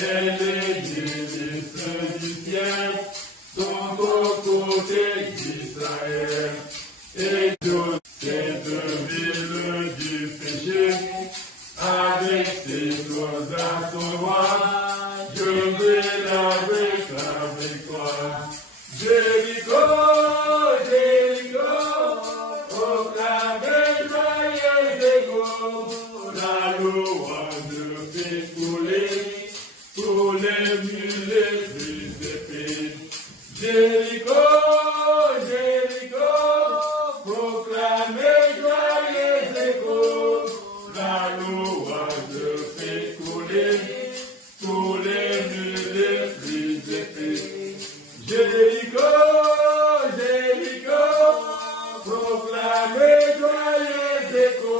et les ministres du ciel sont aux côtés d'Israël. Et Dieu, cette ville du péché, avec ses causes à son roi, je vais avec toi. Jéricho, Jéricho, proclamez joyeux écho, la louange fait couler tous les mulets plus épais. Jéricho, Jéricho, proclamez joyeux écho, la louange fait couler tous les mulets plus épais. Jéricho, Jéricho, proclamez joyeux écho,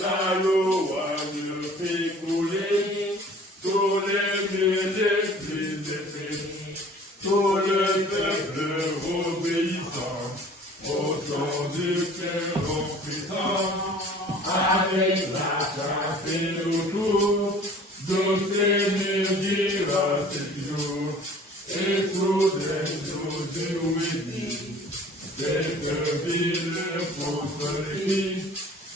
la louange fait couler tous les mulets plus épais. Tout le peuple obéissant au son du Père puissant, avec la chasse et autour, d'autres dira ce jour, et soudain jour du midi, cette ville pousse les filles,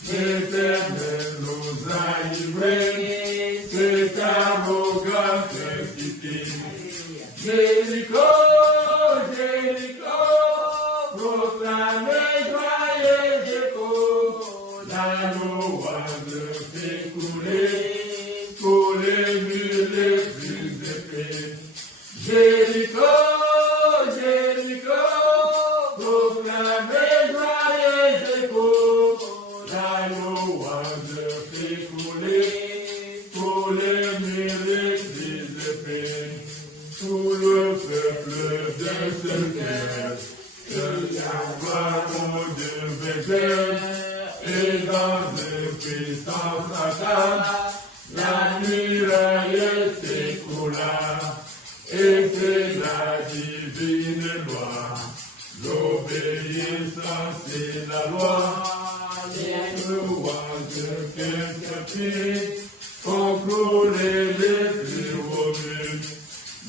l'Éternel nous a livrés, cette arrogante cité. Jéricho, Jéricho, proclamez joyeux écho, la louange fait couler tous les mulets plus épais. Jéricho, Jéricho, proclamez joyeux écho, la louange fait couler tous les mulets plus épais. Tout le peuple de cette terre se s'envoie de Bethel et dans une puissance fatale, la muraille s'écroula et c'est la divine loi. L'obéissance c'est la loi, les louanges qu'un pied font couler les plus hauts murs.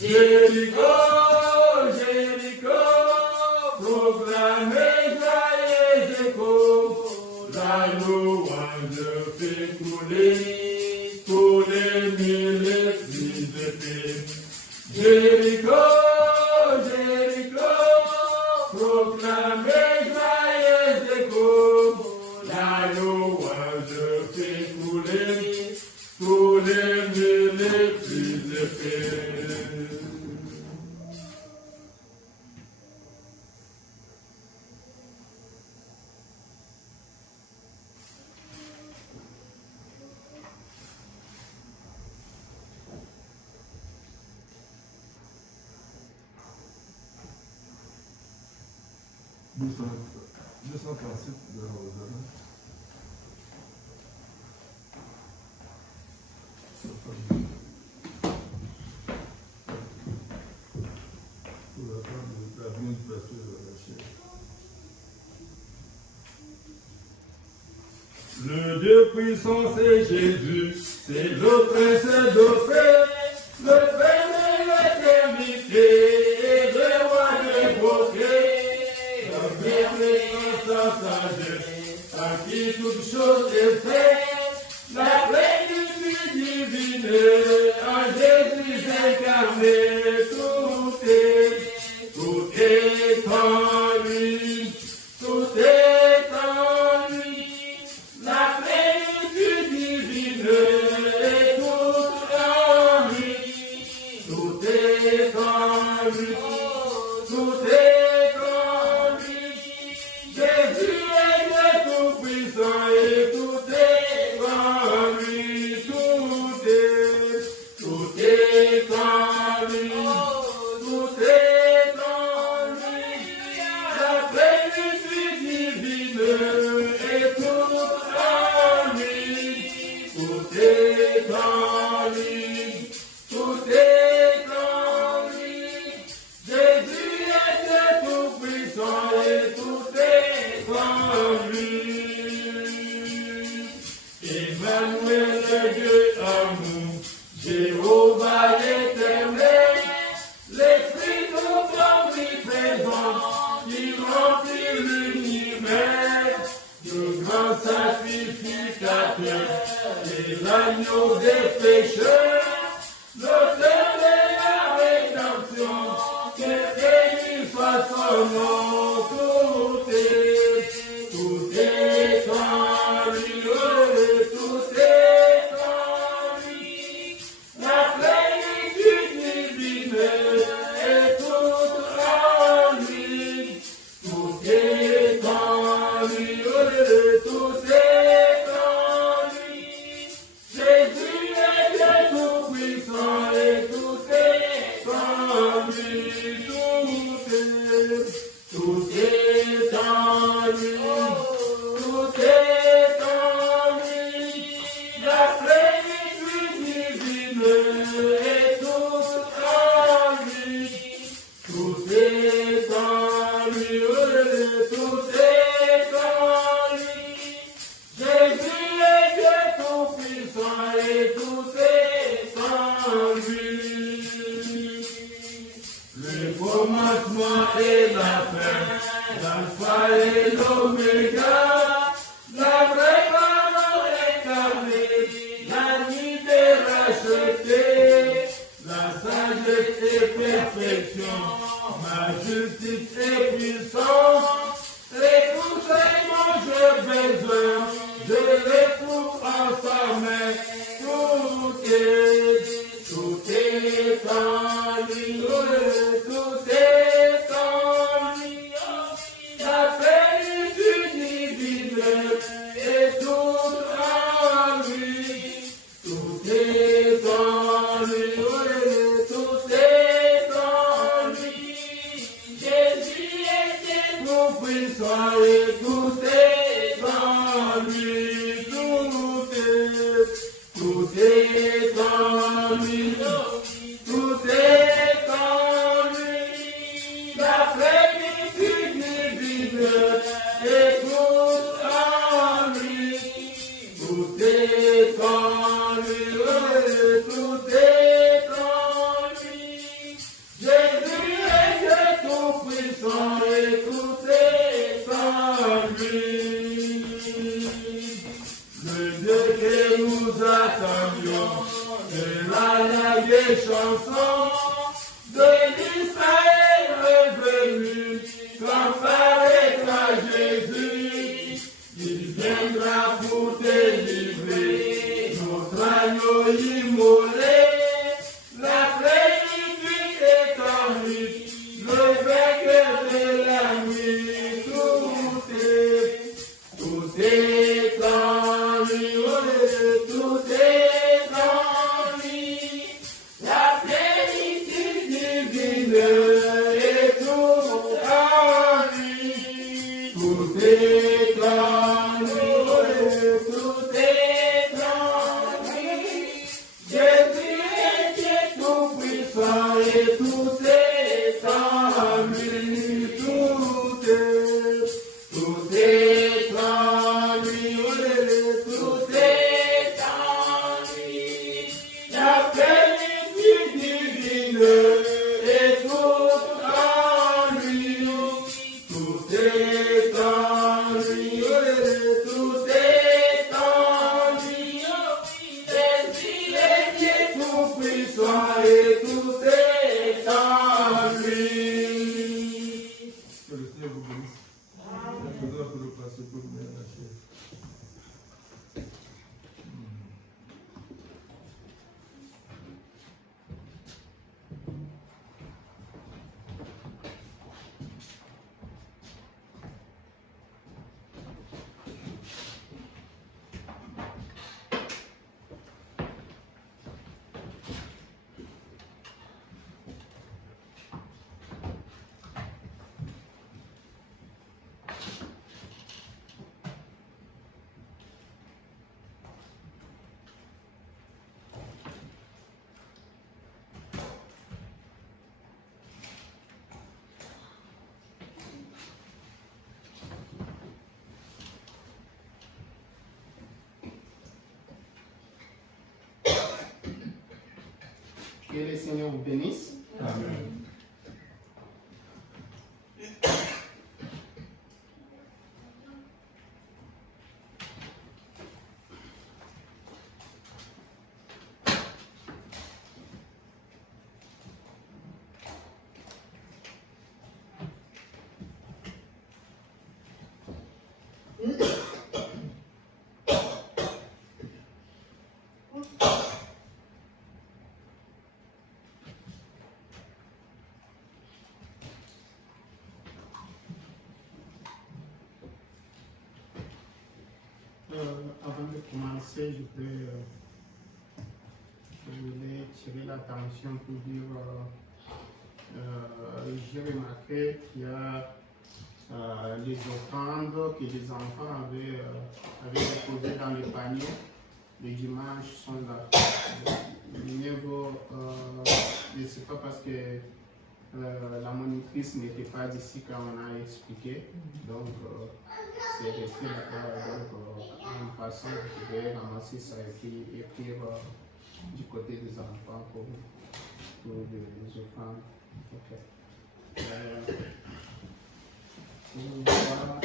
Jéricho, Jéricho, proclamez joyeux écho, la louange fait couler tous les mulets plus épais. Jéricho, Jéricho, proclamez joyeux écho, la louange fait couler tous les mulets plus épais. Juste en principe de Rosanna. Pour la femme de la vie de pasteur de la chair. Le Dieu puissant c'est Jésus, c'est le prince de paix, le Père de l'éternité, le roi des beautés. Sa sagesse, à qui toute chose est faite, la plénitude divine, en Jésus incarné, tout est en lui, tout est en lui, la plénitude divine est tout en lui, tout est en lui, tout est en lui. Jésus est tout puissant et tout est en lui, tout est en lui. l'agneau des pécheurs, l'auteur de la rédemption, que béni soit son nom, tout est en lui, tout est en lui, la plénitude divine est toute en lui, tout est en lui, tout est en lui, Jésus est Dieu tout-puissant et tout est en lui, tout est en lui, tout est en lui, la plénitude divine est toute en lui, tout est en lui, tout est en lui, Jésus est Dieu tout-puissant et tout est en lui. Le commencement et la fin, l'alpha et l'oméga, la vraie parole incarnée, la nuit rachetée, la sagesse et perfection, ma justice et puissance, les conseils dont j'ai besoin, je les trouve en sa main, tout est en lui, tout est en lui, la plénitude divine est toute en lui, tout est en lui, tout est en lui, Jésus est tout puissant et tout est en lui, tout est en lui, tout est en lui, la plénitude divine est toute en lui, tout est en lui, tout est en lui, Jésus est Dieu tout puissant et tout est en lui. Le Dieu que nous attendions, de la largue chanson de l'Israël revenu, quand paraîtra Jésus, il viendra pour délivrer notre agneau immolé, la plénitude est en lui, le vainqueur de la nuit, tout est en lui, tout est en lui, la plénitude divine est tout en lui, tout est en lui, tout est en lui, Jésus est Dieu tout puissant et tout est en lui, tout est en lui, tout est en lui, la plénitude divine est toute en lui, tout est en lui, tout est en lui, Jésus est Dieu tout puissant et tout est en lui. Que le Seigneur vous bénisse. Je voudrais que le passer pour vous mettre la chaise. Que le Seigneur vous bénisse. Amen. Avant de commencer, je voulais tirer l'attention pour dire j'ai remarqué qu'il y a les offrandes que les enfants avaient déposées dans le panier. Les dimanches sont là. Je ne sais pas parce que la monitrice n'était pas ici quand on a expliqué. Donc, c'est resté là-bas. Donc, en passant, vous pouvez ramasser ça et puis écrire du côté des enfants pour les offrandes. Ok. Voilà.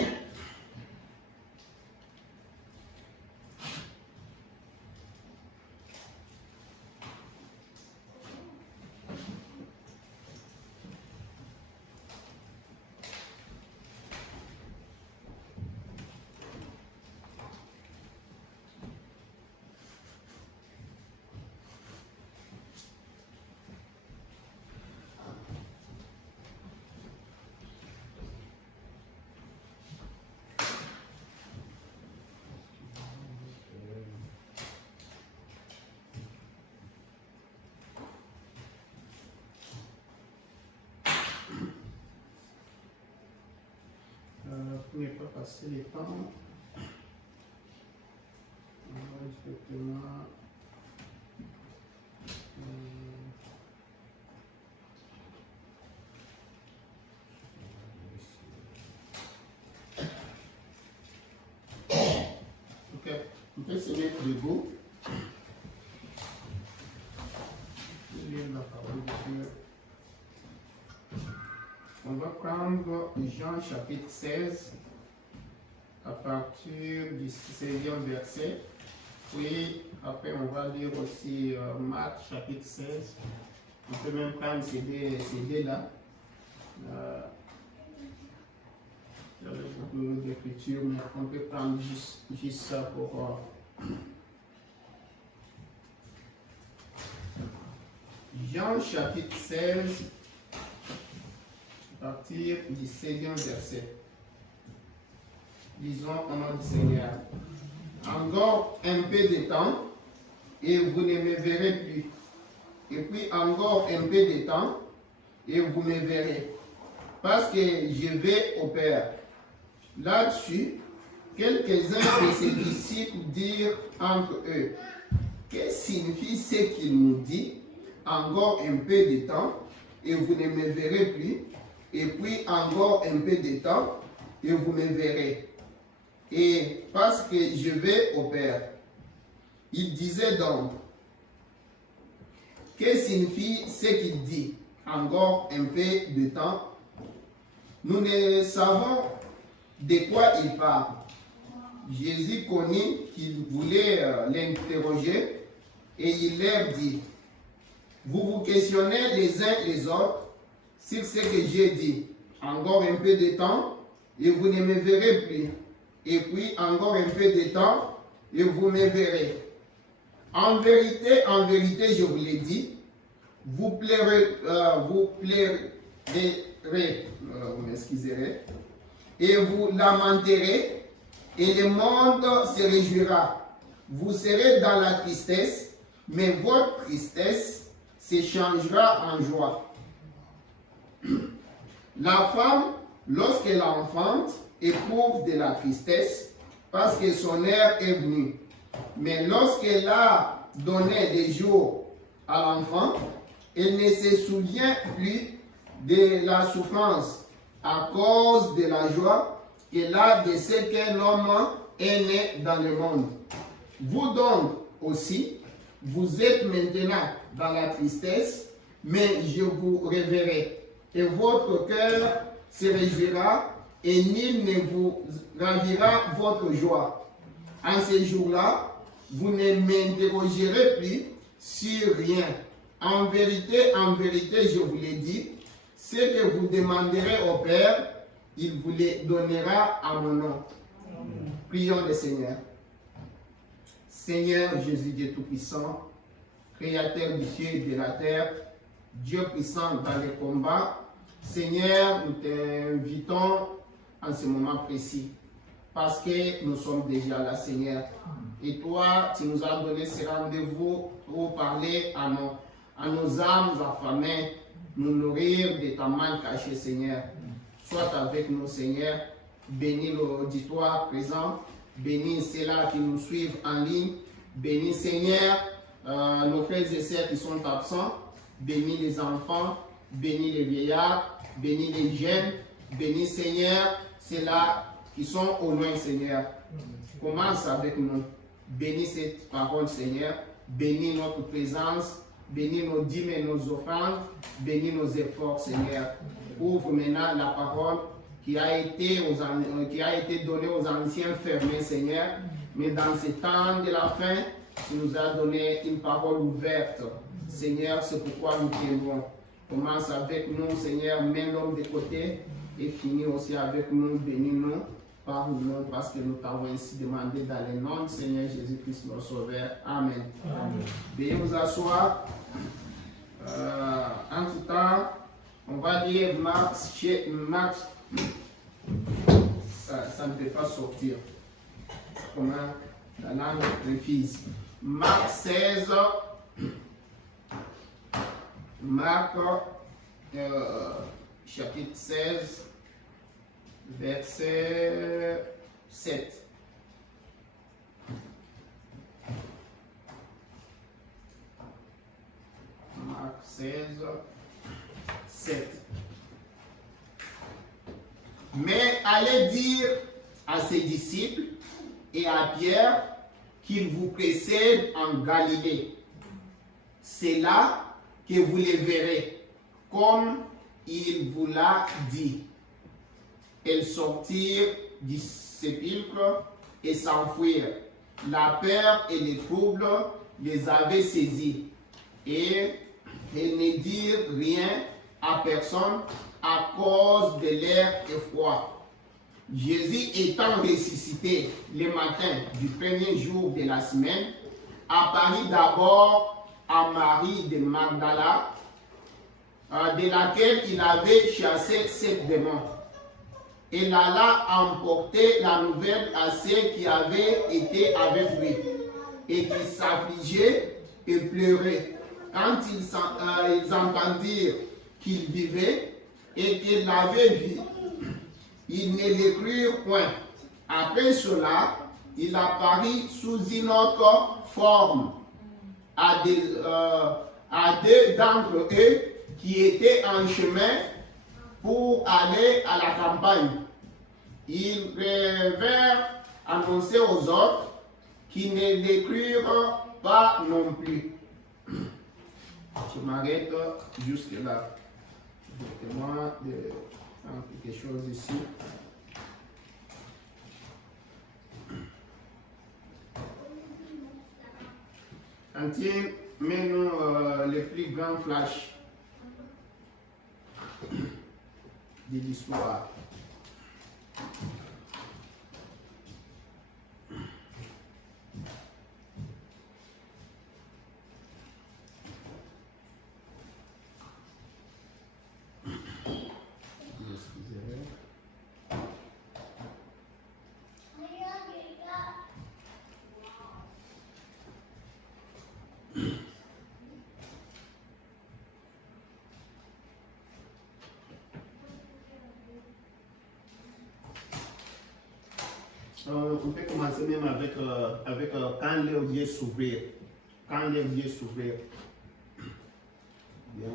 Pour ne pas passer les temps, on va directement ok, on peut se mettre debout. Lire la parole de Dieu. On va prendre Jean chapitre 16 à partir du 16e verset. Puis après on va lire aussi Marc chapitre 16. On peut même prendre ces deux là. Il y a beaucoup d'écriture, mais on peut prendre juste ça pour... Jean chapitre 16 à partir du 16e verset. Disons au nom du Seigneur. Encore un peu de temps et vous ne me verrez plus. Et puis encore un peu de temps et vous me verrez. Parce que je vais au Père. Là-dessus, quelques-uns de ses disciples dirent entre eux, que signifie ce qu'il nous dit? Encore un peu de temps et vous ne me verrez plus. Et puis encore un peu de temps et vous me verrez. Et parce que je vais au Père. Il disait donc, que signifie ce qu'il dit? Encore un peu de temps. Nous ne savons de quoi il parle. Jésus connut qu'il voulait l'interroger et il leur dit, vous vous questionnez les uns les autres sur ce que j'ai dit. Encore un peu de temps et vous ne me verrez plus. Et puis encore un peu de temps et vous me verrez. En vérité, je vous l'ai dit, vous plairez, vous m'excuserez, et vous lamenterez, et le monde se réjouira. Vous serez dans la tristesse, mais votre tristesse se changera en joie. La femme, lorsqu'elle enfante, éprouve de la tristesse, parce que son heure est venue. Mais lorsqu'elle a donné des jours à l'enfant, elle ne se souvient plus de la souffrance à cause de la joie qu'elle a de ce qu'un homme est né dans le monde. Vous donc aussi, vous êtes maintenant dans la tristesse, mais je vous reverrai, et votre cœur se réjouira, et nul ne vous ravira votre joie. En ce jour-là, vous ne m'interrogerez plus sur rien. En vérité, je vous l'ai dit, ce que vous demanderez au Père, il vous les donnera à mon nom. Prions le Seigneur. Seigneur Jésus, Dieu Tout-Puissant, Créateur du ciel et de la terre, Dieu puissant dans les combats, Seigneur, nous t'invitons en ce moment précis, parce que nous sommes déjà là, Seigneur. Et toi, tu nous as donné ce rendez-vous pour parler à nos âmes affamées, nous nourrir de ta main cachée, Seigneur. Sois avec nous, Seigneur. Bénis l'auditoire présent. Bénis ceux-là qui nous suivent en ligne. Bénis, Seigneur, nos frères et sœurs qui sont absents. Bénis les enfants. Bénis les vieillards. Bénis les jeunes. Bénis, Seigneur, ceux-là qui sont au loin, Seigneur. Commence avec nous. Bénis cette parole, Seigneur. Bénis notre présence. Bénis nos dîmes et nos offrandes. Bénis nos efforts, Seigneur. Ouvre maintenant la parole qui a été donnée aux anciens fermés, Seigneur. Mais dans ce temps de la fin, tu nous as donné une parole ouverte. Seigneur, c'est pourquoi nous t'aimons. Commence avec nous, Seigneur. Mets l'homme de côté et finis aussi avec nous. Bénis-nous. Parle-nous parce que nous t'avons ainsi demandé dans le nom du Seigneur Jésus-Christ, notre Sauveur. Amen. Veuillez vous asseoir. Entre-temps, on va lire Marc. Ça ne peut pas sortir. C'est comme la langue préfise. Marc 16. Marc chapitre 16. Verset 7. Marc 16, 7. Mais allez dire à ses disciples et à Pierre qu'il vous précède en Galilée. C'est là que vous les verrez, comme il vous l'a dit. Elles sortirent du sépulcre et s'enfuirent. La peur et les troubles les avaient saisis. Et elles ne dirent rien à personne à cause de leur effroi. Jésus étant ressuscité le matin du premier jour de la semaine, apparut d'abord à Marie de Magdala, de laquelle il avait chassé 7 démons. Elle alla emporter la nouvelle à ceux qui avaient été avec lui et qui s'affligeaient et pleuraient. Quand ils entendirent qu'il vivait et qu'il l'avait vu, ils ne le crurent point. Après cela, il apparut sous une autre forme à deux d'entre eux qui étaient en chemin pour aller à la campagne. Ils rêvèrent annoncer aux autres qui ne les crurent pas non plus. Je m'arrête jusque là. Permettez-moi de faire quelque chose ici. Antime, mets-nous les plus grands flashs de l'histoire. On peut commencer même avec quand leurs yeux s'ouvrirent. Quand leurs yeux s'ouvrirent. Bien.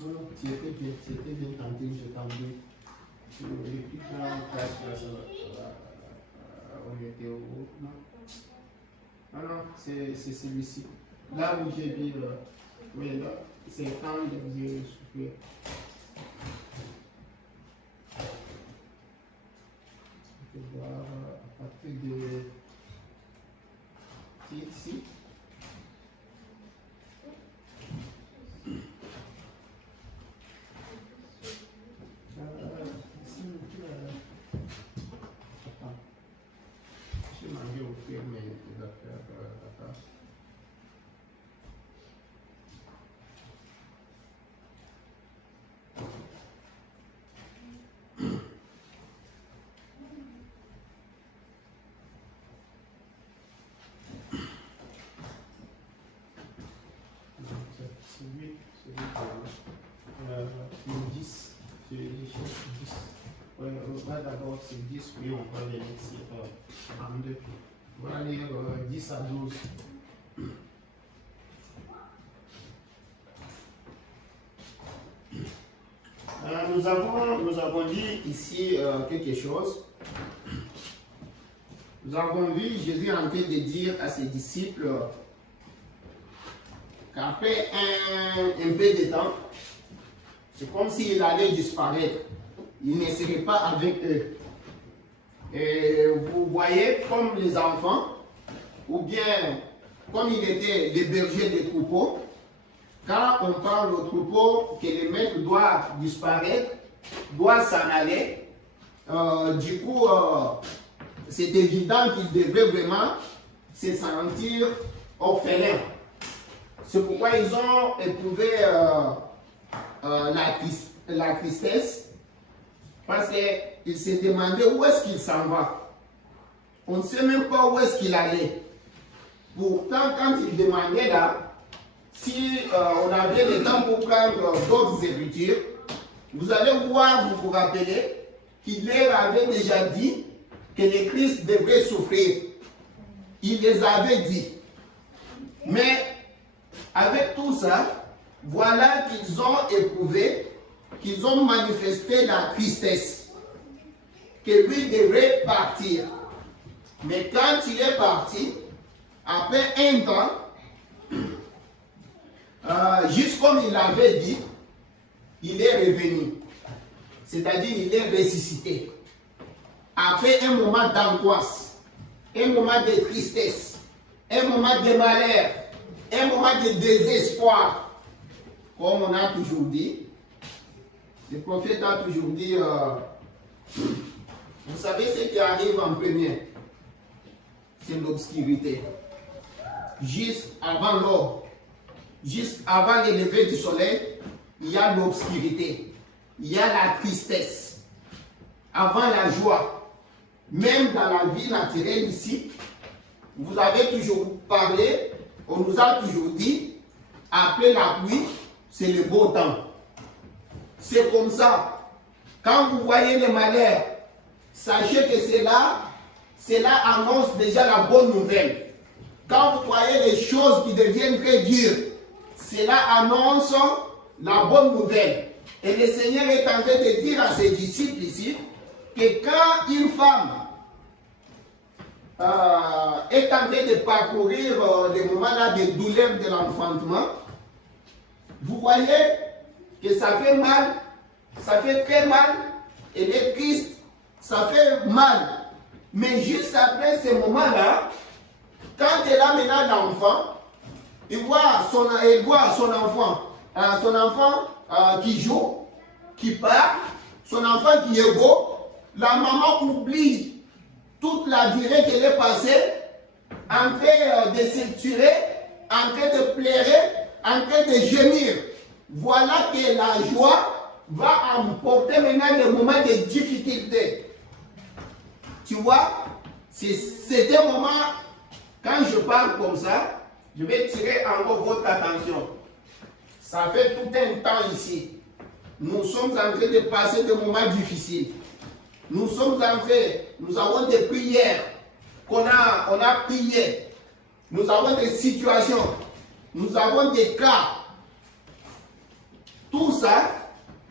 Non, tu étais bien tenté, je t'en dis. Les plus grands flashs, on était au haut. Non, non, c'est celui-ci. Là où j'ai vu, oui, là, c'est quand leurs yeux s'ouvrirent. On peut voir à partir de ici. Ouais, là d'abord c'est 10, puis on va venir ici. 42. On va lire 10 à 12. Nous avons dit ici quelque chose. Nous avons vu Jésus en train de dire à ses disciples qu'après un peu de temps, c'est comme s'il allait disparaître. Il ne serait pas avec eux. Et vous voyez, comme les enfants, ou bien comme il était les bergers des troupeaux, quand on parle au troupeau que le maître doit disparaître, doit s'en aller, du coup, c'est évident qu'il devait vraiment se sentir orphelin. C'est pourquoi ils ont éprouvé la tristesse, parce qu'ils se demandaient où est-ce qu'il s'en va. On ne sait même pas où est-ce qu'il allait. Pourtant, quand il demandait là, si on avait le temps pour prendre d'autres écritures, vous allez voir, vous vous rappelez, qu'il leur avait déjà dit que le Christ devrait souffrir. Il les avait dit. Mais avec tout ça, voilà qu'ils ont éprouvé, qu'ils ont manifesté la tristesse, que lui devrait partir. Mais quand il est parti, après un temps, juste comme il l'avait dit, il est revenu. C'est-à-dire, il est ressuscité. Après un moment d'angoisse, un moment de tristesse, un moment de malheur, un moment de désespoir, comme on a toujours dit, le prophète a toujours dit, vous savez ce qui arrive en premier, c'est l'obscurité. Juste avant l'aube, juste avant le lever du soleil, il y a l'obscurité, il y a la tristesse, avant la joie. Même dans la vie naturelle ici, vous avez toujours parlé, on nous a toujours dit, après la pluie, c'est le beau temps. C'est comme ça. Quand vous voyez le malheur, sachez que cela annonce déjà la bonne nouvelle. Quand vous voyez les choses qui deviennent très dures, cela annonce la bonne nouvelle. Et le Seigneur est en train de dire à ses disciples ici que quand une femme est en train de parcourir les moments-là de douleur de l'enfantement, vous voyez que ça fait mal, ça fait très mal, elle est triste, ça fait mal. Mais juste après ce moment-là, quand elle a maintenant l'enfant, elle voit son enfant qui joue, qui part, son enfant qui est beau, la maman oublie toute la durée qu'elle est passée en train de s'étirer, en train de pleurer, en train de gémir. Voilà que la joie va emporter maintenant les moments de difficulté. Tu vois, c'est un moment, quand je parle comme ça, je vais tirer encore votre attention. Ça fait tout un temps ici. Nous sommes en train de passer des moments difficiles. Nous avons des prières on a prié. Nous avons des situations. Nous avons des cas. Tout ça,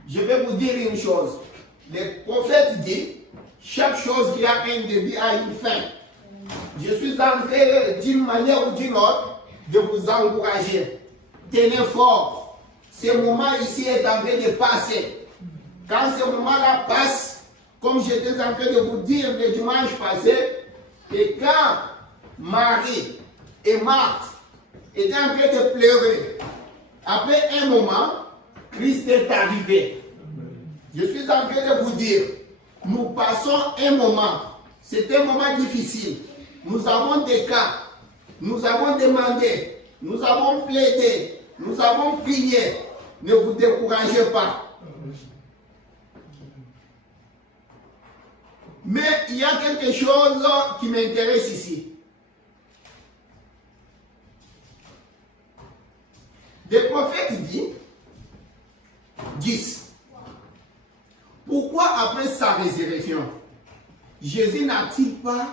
je vais vous dire une chose. Le prophète dit, chaque chose qui a un début a une fin. Je suis en train, d'une manière ou d'une autre, de vous encourager. Tenez fort. Ce moment ici est en train de passer. Quand ce moment-là passe, comme j'étais en train de vous dire le dimanche passé, et quand Marie et Marthe étaient en train de pleurer, après un moment, Christ est arrivé. Je suis en train de vous dire, nous passons un moment, c'est un moment difficile. Nous avons des cas, nous avons demandé, nous avons plaidé, nous avons prié. Ne vous découragez pas. Mais il y a quelque chose qui m'intéresse ici. Le prophète dit 10. Pourquoi après sa résurrection, Jésus n'a-t-il pas,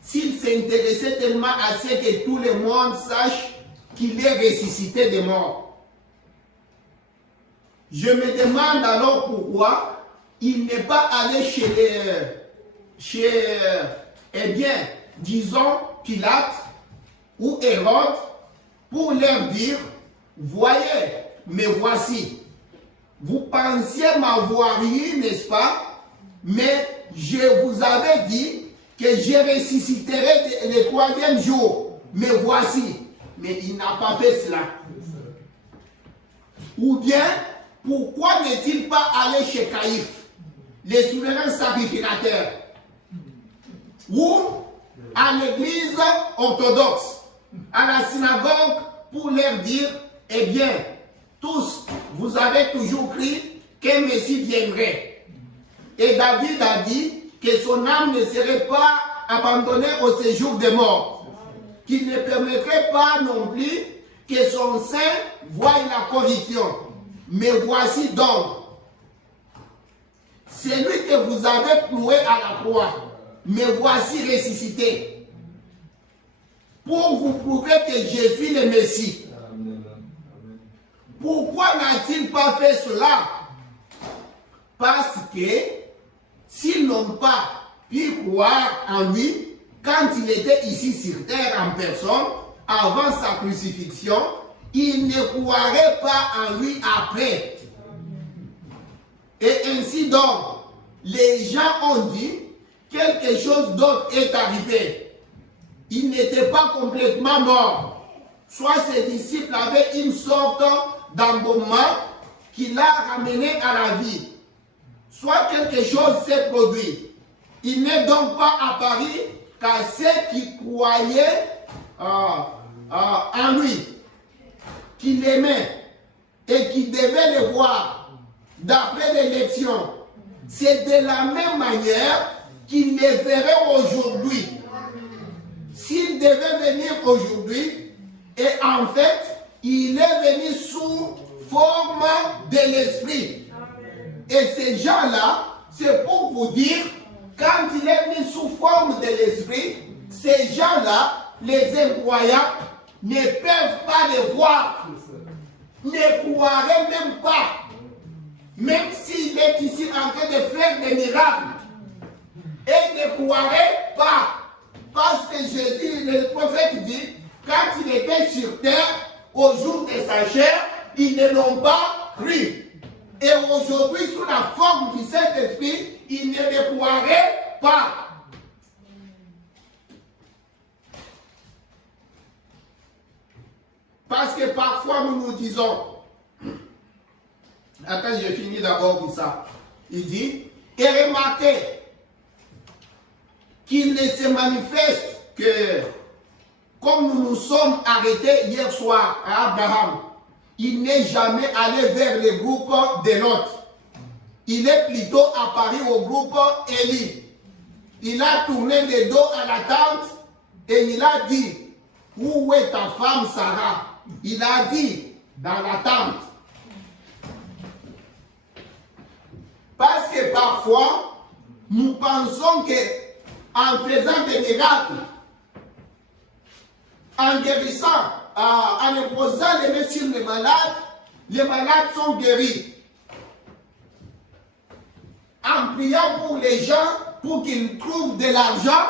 s'il s'intéressait tellement à ce que tout le monde sache qu'il est ressuscité des morts? Je me demande alors pourquoi il n'est pas allé eh bien, disons, Pilate ou Hérode pour leur dire, voyez, me voici. Vous pensiez m'avoir eu, n'est-ce pas? Mais je vous avais dit que je ressusciterai le troisième jour. Me voici. Mais il n'a pas fait cela. Ou bien, pourquoi n'est-il pas allé chez Caïphe, le souverain sacrificateur, ou à l'église orthodoxe, à la synagogue, pour leur dire, eh bien, tous, vous avez toujours cru qu'un Messie viendrait. Et David a dit que son âme ne serait pas abandonnée au séjour des morts, qu'il ne permettrait pas non plus que son sein voie la corruption. Mais voici donc, celui que vous avez cloué à la croix, me voici ressuscité, pour vous prouver que je suis le Messie. Pourquoi n'a-t-il pas fait cela? Parce que s'ils n'ont pas pu croire en lui quand il était ici sur terre en personne, avant sa crucifixion, ils ne croiraient pas en lui après. Et ainsi donc, les gens ont dit, quelque chose d'autre est arrivé. Il n'était pas complètement mort. Soit ses disciples avaient une sorte d'embaumement qui l'a ramené à la vie. Soit quelque chose s'est produit. Il n'est donc pas apparu qu'à ceux qui croyaient en lui, qui l'aimaient et qui devaient le voir d'après l'élection. C'est de la même manière qu'il le verrait aujourd'hui. S'il devait venir aujourd'hui, et en fait, il est venu sous forme de l'esprit. Et ces gens-là, c'est pour vous dire, quand il est venu sous forme de l'esprit, ces gens-là, les incroyables, ne peuvent pas le voir, ne croiraient même pas, même s'il est ici en train de faire des miracles, et ne croiraient pas, parce que Jésus, le prophète dit, quand il était sur terre, au jour de sa chair, ils ne l'ont pas cru. Et aujourd'hui, sous la forme du Saint-Esprit, ils ne le croiraient pas. Parce que parfois nous nous disons, attends, j'ai fini d'abord pour ça. Il dit, et remarquez qu'il ne se manifeste que, comme nous nous sommes arrêtés hier soir à Abraham, il n'est jamais allé vers le groupe de l'autre. Il est plutôt apparu au groupe Élie. Il a tourné le dos à la tente et il a dit, où est ta femme Sarah? Il a dit, dans la tente. Parce que parfois, nous pensons que en faisant des miracles, en guérissant, en imposant les mains sur les malades sont guéris. En priant pour les gens, pour qu'ils trouvent de l'argent,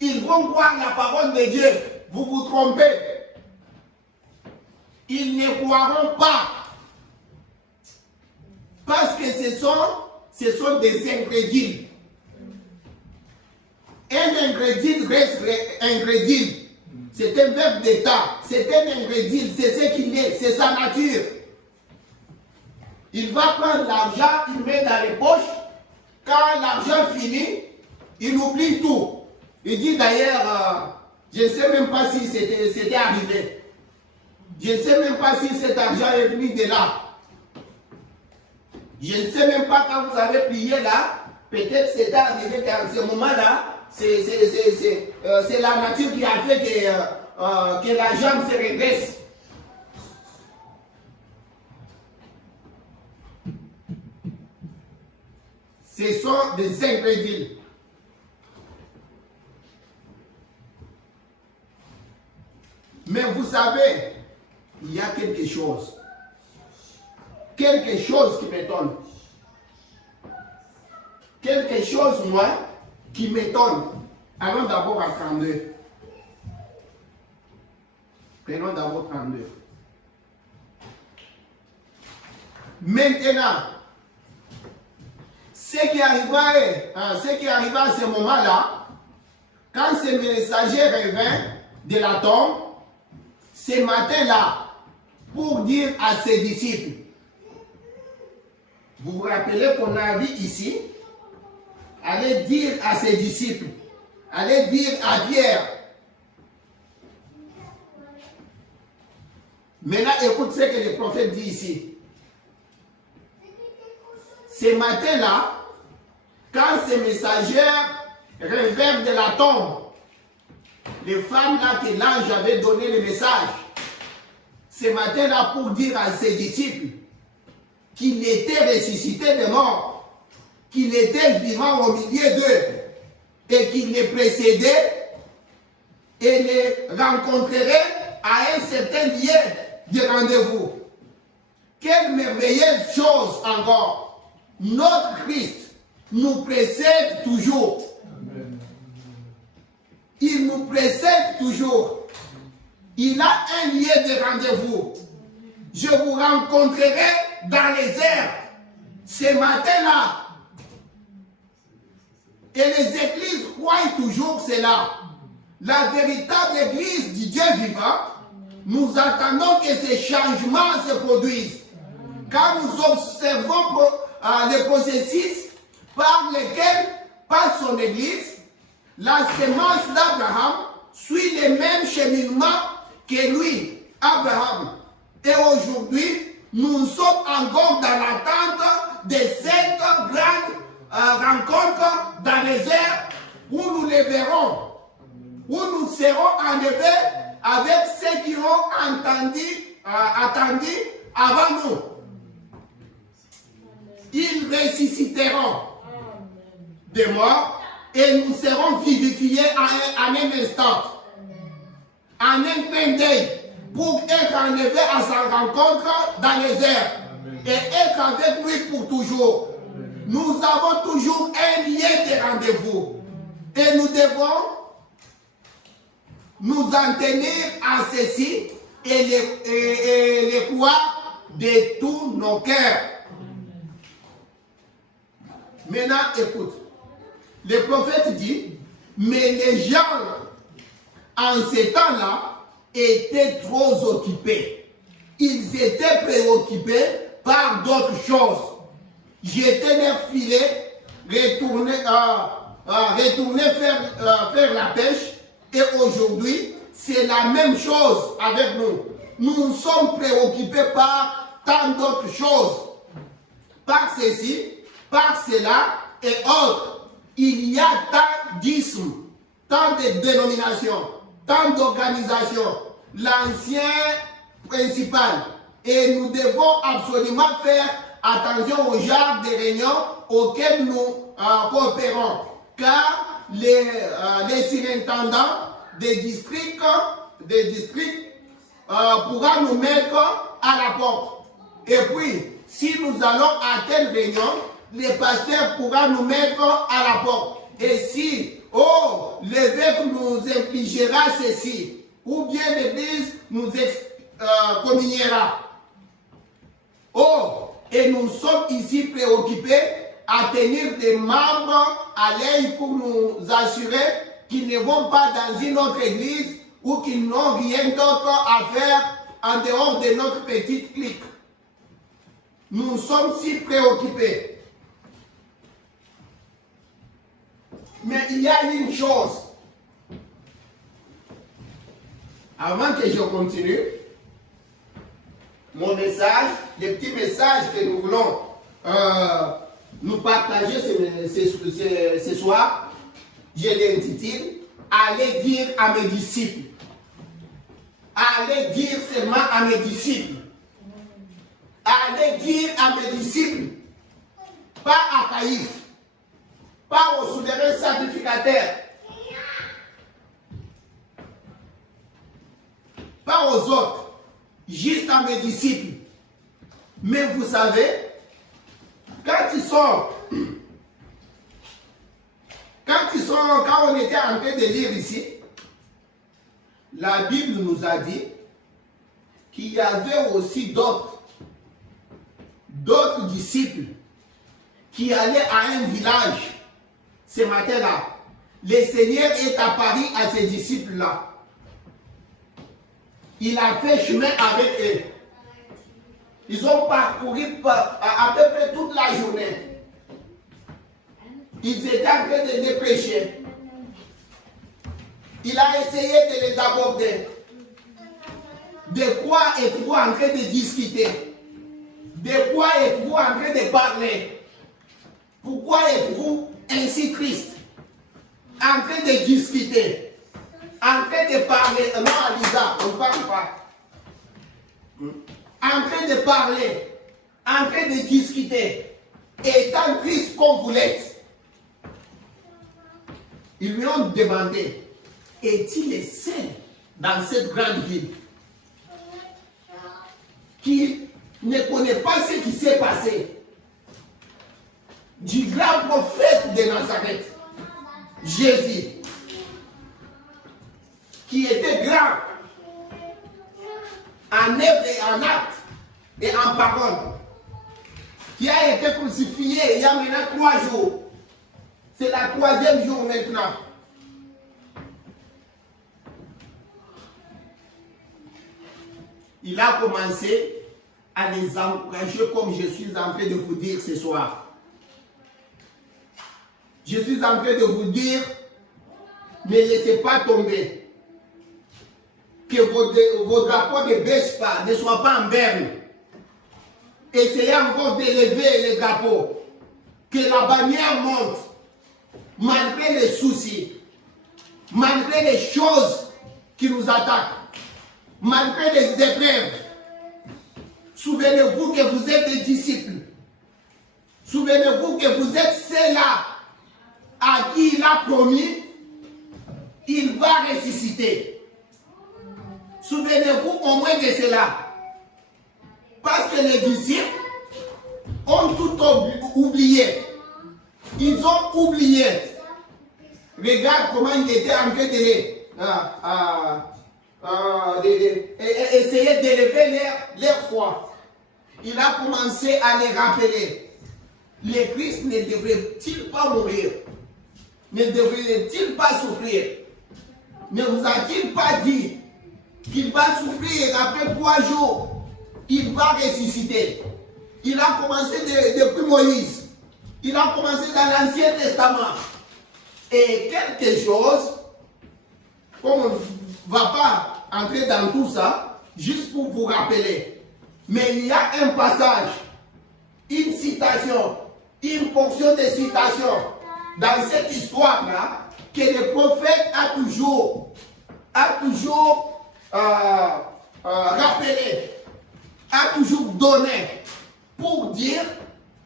ils vont croire la parole de Dieu. Vous vous trompez. Ils ne croiront pas. Parce que ce sont des ingrédients. Un ingrédient reste ingrédient. C'est un verbe d'état. C'est un ingrédient. C'est ce qu'il est. C'est sa nature. Il va prendre l'argent, il met dans les poches. Quand l'argent finit, il oublie tout. Il dit d'ailleurs, je ne sais même pas si c'était arrivé. Je ne sais même pas si cet argent est venu de là. Je ne sais même pas quand vous avez prié là, peut-être c'était arrivé qu'à ce moment-là, c'est la nature qui a fait que la jambe se redresse. Ce sont des ingrédients. Mais vous savez, il y a quelque chose. Quelque chose qui m'étonne. Quelque chose, moi, qui m'étonne. Allons d'abord à 32. Prenons d'abord 32. Maintenant, ce qui arriva à ce moment-là, quand ce messager revint de la tombe, ce matin-là, pour dire à ses disciples, vous vous rappelez qu'on a dit ici, allez dire à ses disciples, allez dire à Pierre. Maintenant, écoute ce que le prophète dit ici. Ce matin-là, quand ces messagers revinrent de la tombe, les femmes là que l'ange avait donné le message, ce matin-là pour dire à ses disciples qu'il était ressuscité des morts, qu'il était vivant au milieu d'eux et qu'il les précédait et les rencontrerait à un certain lieu de rendez-vous. Quelle merveilleuse chose encore! Notre Christ nous précède toujours. Amen. Il nous précède toujours. Il a un lieu de rendez-vous. Je vous rencontrerai dans les airs ce matin-là. Et les églises croient toujours cela. La véritable église du Dieu vivant, nous attendons que ces changements se produisent. Quand nous observons les processus par lesquels passe son église, la sémence d'Abraham suit le même cheminement que lui, Abraham. Et aujourd'hui, nous sommes encore dans l'attente de cette grande rencontre dans les airs où nous les verrons, où nous serons enlevés avec ceux qui ont attendu avant nous. Ils ressusciteront des morts et nous serons vivifiés en un instant, en un clin d'œil, pour être enlevés à sa rencontre dans les airs et être avec lui pour toujours. Nous avons toujours un lien de rendez-vous et nous devons nous en tenir à ceci et les croire de tous nos cœurs. Maintenant, écoute. Le prophète dit, mais les gens en ces temps-là étaient trop occupés. Ils étaient préoccupés par d'autres choses. J'étais nerfilé, retourné faire la pêche. Et aujourd'hui, c'est la même chose avec nous. Nous sommes préoccupés par tant d'autres choses. Par ceci, par cela et autres. Il y a tant d'ismes, tant de dénominations, tant d'organisations. L'ancien principal. Et nous devons absolument faire attention au genre de réunions auxquelles nous coopérons. Car les surintendants des districts pourra nous mettre à la porte. Et puis, si nous allons à telle réunion, le pasteur pourra nous mettre à la porte. Et si, l'évêque nous infligera ceci, ou bien l'église nous communiera. Et nous sommes ici préoccupés à tenir des membres à l'œil pour nous assurer qu'ils ne vont pas dans une autre église ou qu'ils n'ont rien d'autre à faire en dehors de notre petite clique. Nous sommes si préoccupés. Mais il y a une chose. Avant que je continue, mon message, le petit message que nous voulons nous partager ce soir, je l'intitule « Allez dire à mes disciples ». Allez dire seulement à mes disciples. Allez dire à mes disciples. Pas à Caïphe. pas au souverain sacrificateur, pas aux autres, juste à mes disciples. Mais vous savez, quand on était en train de lire ici, la Bible nous a dit qu'il y avait aussi d'autres disciples qui allaient à un village ce matin-là. Le Seigneur est apparu à ces disciples-là. Il a fait chemin avec eux. Ils ont parcouru à peu près toute la journée. Ils étaient en train de les prêcher. Il a essayé de les aborder. De quoi êtes-vous en train de discuter? De quoi êtes-vous en train de parler? Pourquoi êtes-vous ainsi triste? En train de discuter. En train de parler. Non, Lisa, on ne parle pas. En train de parler. En train de discuter. Étant triste comme vous l'êtes. Ils lui ont demandé, est-il le seul dans cette grande ville qui ne connaît pas ce qui s'est passé du grand prophète de Nazareth, Jésus, qui était grand en œuvre et en acte et en parole, qui a été crucifié il y a maintenant 3 jours. C'est la 3e jour maintenant. Il a commencé à les encourager comme je suis en train de vous dire ce soir. Je suis en train de vous dire, ne laissez pas tomber. Que vos drapeaux ne baissent pas, ne soient pas en berne. Essayez encore d'élever les drapeaux. Que la bannière monte. Malgré les soucis, malgré les choses qui nous attaquent, malgré les épreuves. Souvenez-vous que vous êtes des disciples. Souvenez-vous que vous êtes ceux-là à qui il a promis, il va ressusciter. Souvenez-vous au moins de cela. Parce que les disciples ont tout oublié. Ils ont oublié. Regarde comment il était en train essayer d'élever leur foi. Il a commencé à les rappeler. Le Christ ne devrait-il pas mourir? Ne devrait-il pas souffrir? Ne vous a-t-il pas dit qu'il va souffrir après 3 jours? Il va ressusciter. Il a commencé depuis Moïse. Il a commencé dans l'Ancien Testament. Et quelque chose, comme on ne va pas entrer dans tout ça, juste pour vous rappeler. Mais il y a un passage, une citation, une portion de citation dans cette histoire-là que le prophète a toujours rappelé, a toujours donné pour dire,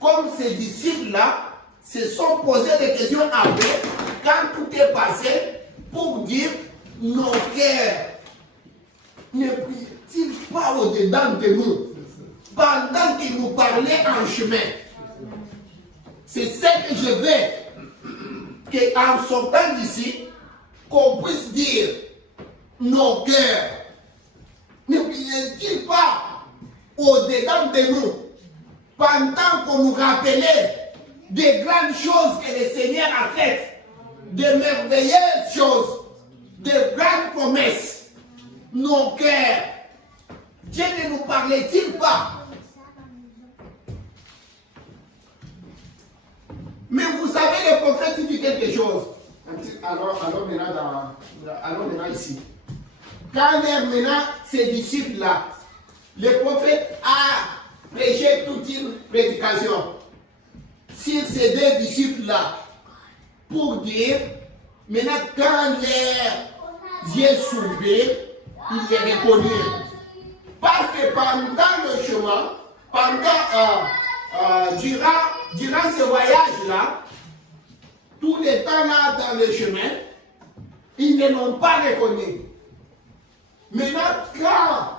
comme ces disciples-là se sont posés des questions après, quand tout est passé, pour dire, nos cœurs ne prient-ils pas au-dedans de nous pendant qu'ils nous parlaient en chemin? C'est ce que je veux, qu'en sortant d'ici, qu'on puisse dire, nos cœurs ne prient-ils pas au-dedans de nous pendant qu'on nous rappelait des grandes choses que le Seigneur a faites, de merveilleuses choses, de grandes promesses? Nos cœurs, Dieu ne nous parlait-il pas? Mais vous savez, le prophète dit quelque chose. Alors maintenant ici. Quand maintenant ces disciples-là, le prophète a prêché toute une prédication sur ces 2 disciples-là pour dire, maintenant quand leurs yeux s'ouvrirent, ils les reconnurent. Parce que pendant le chemin, durant ce voyage-là, tout le temps là dans le chemin, ils ne l'ont pas reconnu. Maintenant, quand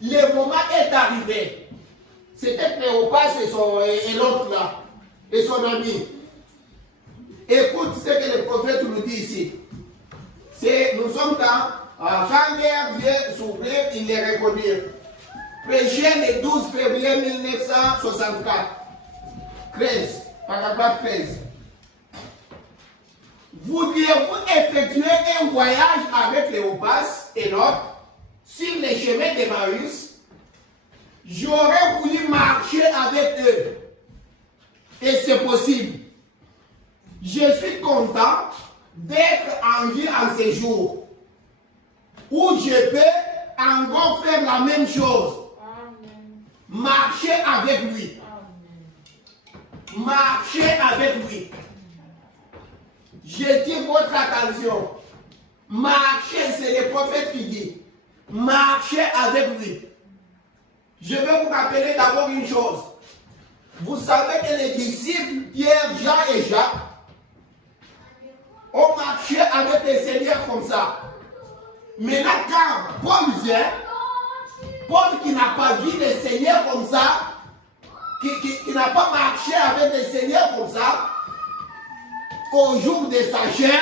le moment est arrivé, c'était Cléopas et l'autre là, et son ami. Écoute ce que le prophète nous dit ici. Nous sommes quand l'air vient s'ouvrir, ils les reconnurent. Prêché le 12 février 1964. 13, paragraphe 13. Voudriez-vous effectuer un voyage avec Cléopas et l'autre sur les chemins d'Emmaüs? J'aurais voulu marcher avec eux. Et c'est possible. Je suis content d'être en vie en ces jours où je peux encore faire la même chose. Marcher avec lui. Marcher avec lui. Je tire votre attention. Marcher, c'est le prophète qui dit. Marcher avec lui. Je vais vous rappeler d'abord une chose. Vous savez que les disciples, Pierre, Jean et Jacques, ont marché avec le Seigneur comme ça. Mais là, quand Paul vient, Paul qui n'a pas vu le Seigneur comme ça, qui n'a pas marché avec le Seigneur comme ça, au jour de sa chair,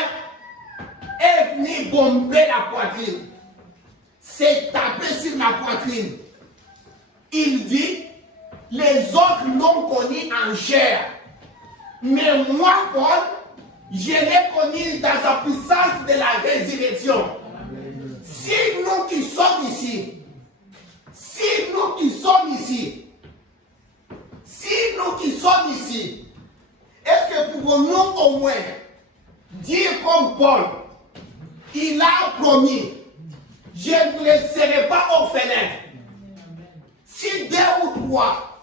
est venu bomber la poitrine. S'est tapé sur la poitrine. Il dit, les autres l'ont connu en chair. Mais moi, Paul, je l'ai connu dans sa puissance de la résurrection. Si nous qui sommes ici, est-ce que pouvons-nous au moins dire comme Paul, il a promis, je ne vous laisserai pas orphelins. Si 2 ou 3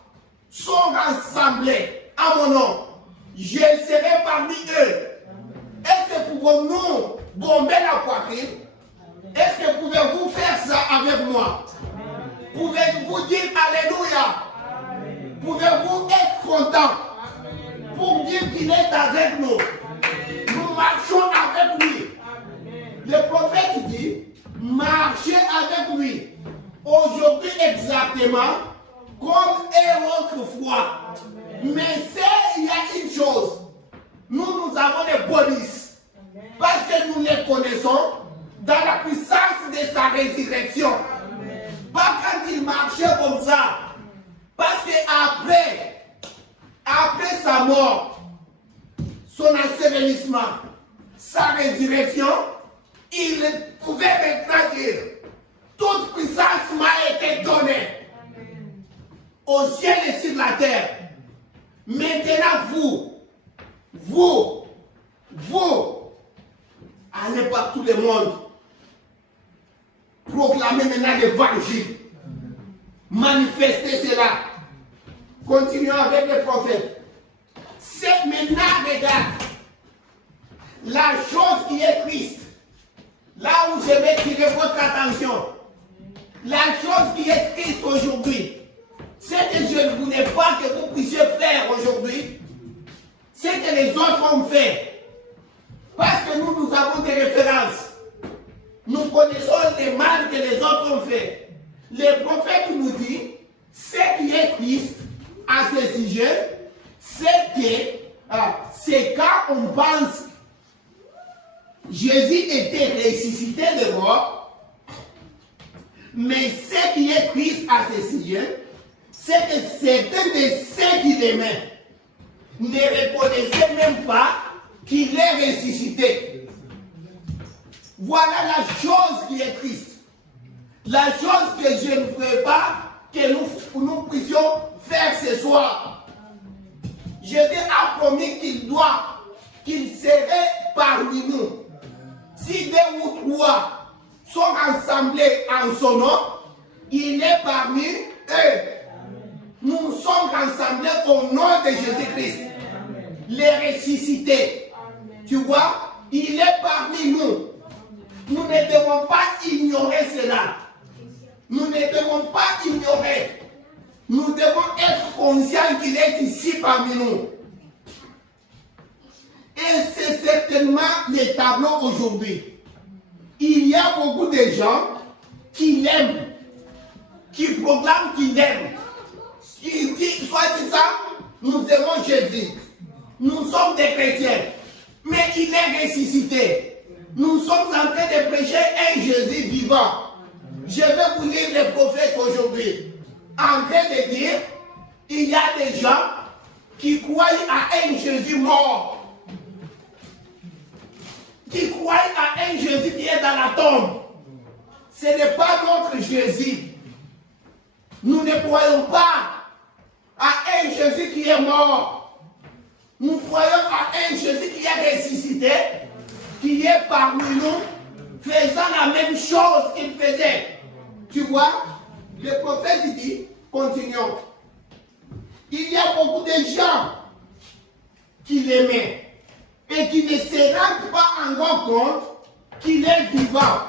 sont rassemblés à mon nom, je serai parmi eux. Est-ce que pouvons-nous bomber la poitrine? Est-ce que pouvez-vous faire ça avec moi? Pouvez-vous dire Alléluia? Pouvez-vous être content pour dire qu'il est avec nous? Nous marchons avec lui. Le prophète dit, marchez avec lui. Aujourd'hui exactement comme autrefois. Mais il y a une chose. Nous avons des bonus. Parce que nous les connaissons dans la puissance de sa résurrection. Pas quand il marchait comme ça. Parce que après sa mort, son ensevelissement, sa résurrection, il pouvait maintenant dire, toute puissance m'a été donnée au ciel et sur la terre. Maintenant vous, allez par tout le monde, proclamez maintenant l'évangile, manifestez cela. Continuons avec les prophètes. C'est maintenant, regarde, la chose qui est triste, là où je vais tirer votre attention, la chose qui est triste aujourd'hui, c'est que je ne voulais pas que vous puissiez faire aujourd'hui ce que les autres ont fait. Parce que nous avons des références. Nous connaissons les mal que les autres ont fait. Le prophète nous dit, ce qui est triste à ce sujet, c'est que c'est quand on pense Jésus était ressuscité de mort, mais ce qui est triste à ce sujet, c'est que certains de ceux qui l'aimaient ne reconnaissaient même pas qu'il est ressuscité. Voilà la chose qui est triste. La chose que je ne ferai pas que nous puissions faire ce soir. Jésus a promis qu'il serait parmi nous. Si 2 ou 3 sont rassemblés en son nom, il est parmi eux. Nous sommes rassemblés au nom de Jésus-Christ, les ressuscités. Tu vois, il est parmi nous. Nous ne devons pas ignorer cela. Nous ne devons pas ignorer. Nous devons être conscients qu'il est ici parmi nous. Et c'est ce certainement les tableaux aujourd'hui. Il y a beaucoup de gens qui l'aiment, qui proclament qu'ils l'aiment. Qui disent, soit disant, nous aimons Jésus. Nous sommes des chrétiens. Mais il est ressuscité. Nous sommes en train de prêcher un Jésus vivant. Je vais vous lire les prophètes aujourd'hui. En train de dire, il y a des gens qui croient à un Jésus mort. Qui croient à un Jésus qui est dans la tombe. Ce n'est pas notre Jésus. Nous ne croyons pas à un Jésus qui est mort. Nous croyons à un Jésus qui est ressuscité, qui est parmi nous, faisant la même chose qu'il faisait. Tu vois, le prophète dit, continuons. Il y a beaucoup de gens qui l'aimaient et qui ne se rendent pas encore compte qu'il est vivant.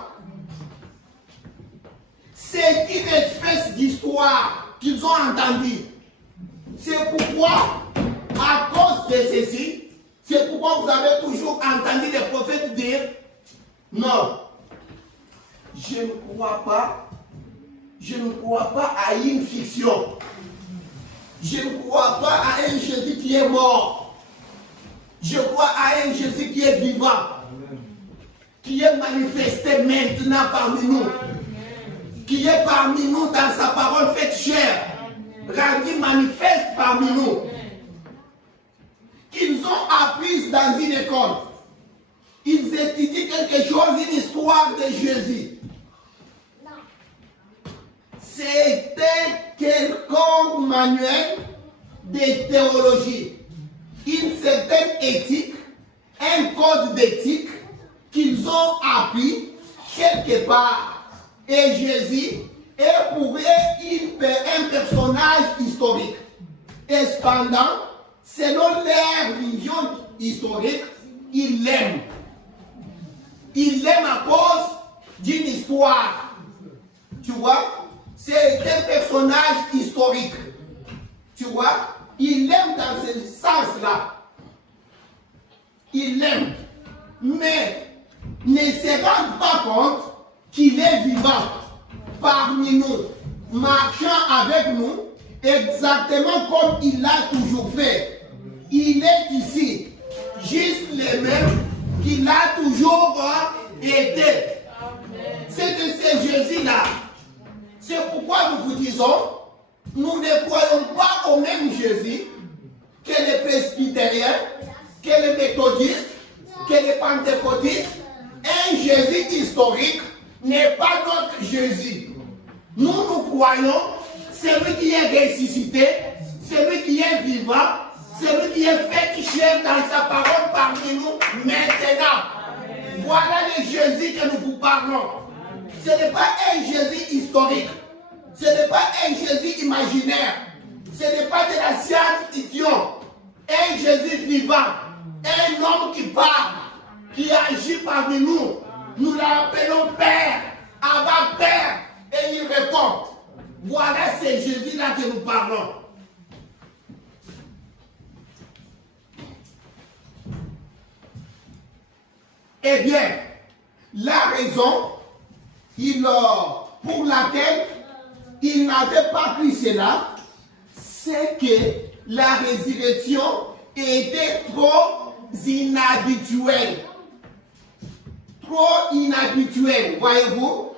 C'est une espèce d'histoire qu'ils ont entendue. C'est pourquoi, à cause de ceci, c'est pourquoi vous avez toujours entendu les prophètes dire, non, je ne crois pas à une fiction. Je ne crois pas à un Jésus qui est mort. Je crois à un Jésus qui est vivant, qui est manifesté maintenant parmi nous, qui est parmi nous dans sa parole faite chair, rendu manifeste parmi nous, qu'ils ont appris dans une école. Ils étudient quelque chose, une histoire de Jésus. C'était quelconque manuel de théologie, une certaine éthique, un code d'éthique qu'ils ont appris quelque part. Et Jésus est pour eux un personnage historique. Et cependant, selon leur vision historique, ils l'aiment. Ils l'aiment à cause d'une histoire. Tu vois? C'est un personnage historique. Tu vois? Il l'aime dans ce sens-là. Il l'aime. Mais ne se rend pas compte qu'il est vivant parmi nous, marchant avec nous, exactement comme il l'a toujours fait. Il est ici, juste le même qu'il a toujours été. C'est de ce Jésus-là. C'est pourquoi nous vous disons, nous ne croyons pas au même Jésus que les presbytériens, que les méthodistes, que les pentecôtistes. Un Jésus historique n'est pas notre Jésus. Nous croyons celui qui est ressuscité, celui qui est vivant, celui qui est fait chair dans sa parole parmi nous maintenant. Voilà le Jésus que nous vous parlons. Ce n'est pas un Jésus historique. Ce n'est pas un Jésus imaginaire. Ce n'est pas de la science-fiction. Un Jésus vivant. Un homme qui parle, qui agit parmi nous. Nous l'appelons Père, Abba Père. Et il répond. Voilà ce Jésus-là que nous parlons. Eh bien, la raison pour laquelle il n'avait pas pris cela, c'est que la résurrection était trop inhabituelle. Trop inhabituelle, voyez-vous.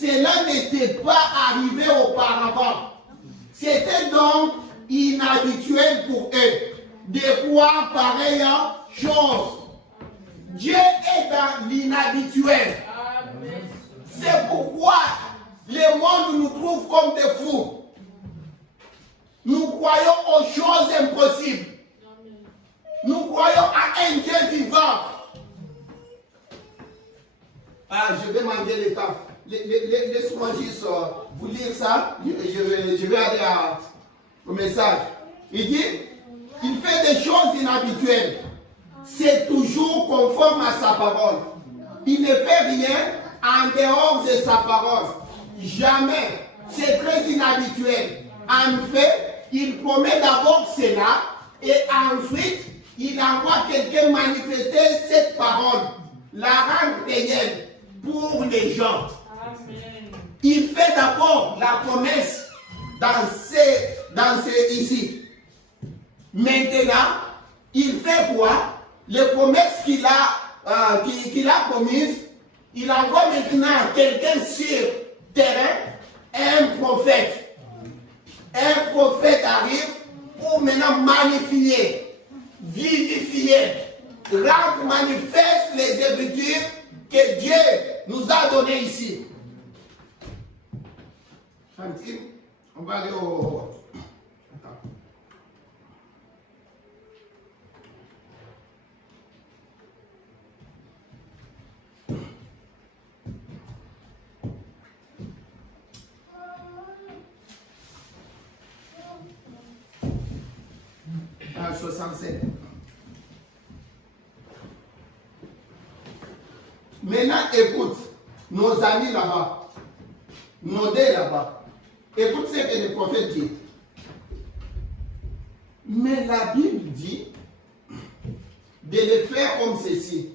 Cela n'était pas arrivé auparavant. C'était donc inhabituel pour eux de voir pareille chose. Dieu est dans l'inhabituel. C'est pourquoi le monde nous trouve comme des fous. Nous croyons aux choses impossibles. Nous croyons à un Dieu vivant. Ah, je vais demander le temps. Laisse-moi juste vous lire ça. Je vais aller au message. Il dit, il fait des choses inhabituelles. C'est toujours conforme à sa parole. Il ne fait rien en dehors de sa parole. Jamais. C'est très inhabituel. En fait, il promet d'abord cela et ensuite il envoie quelqu'un manifester cette parole, la rendre réelle pour les gens. Amen. Il fait d'abord la promesse dans ces ici. Maintenant, il fait quoi? Les promesses qu'il a promises, il envoie maintenant quelqu'un sur terrain, un prophète. Un prophète arrive pour maintenant magnifier, vivifier, rendre manifeste les Écritures que Dieu nous a données ici. Fantine, on va aller au... Attends. Page 67. Maintenant, écoute, nos amis là-bas, nos deux là-bas, écoute ce que le prophète dit. Mais la Bible dit de le faire comme ceci.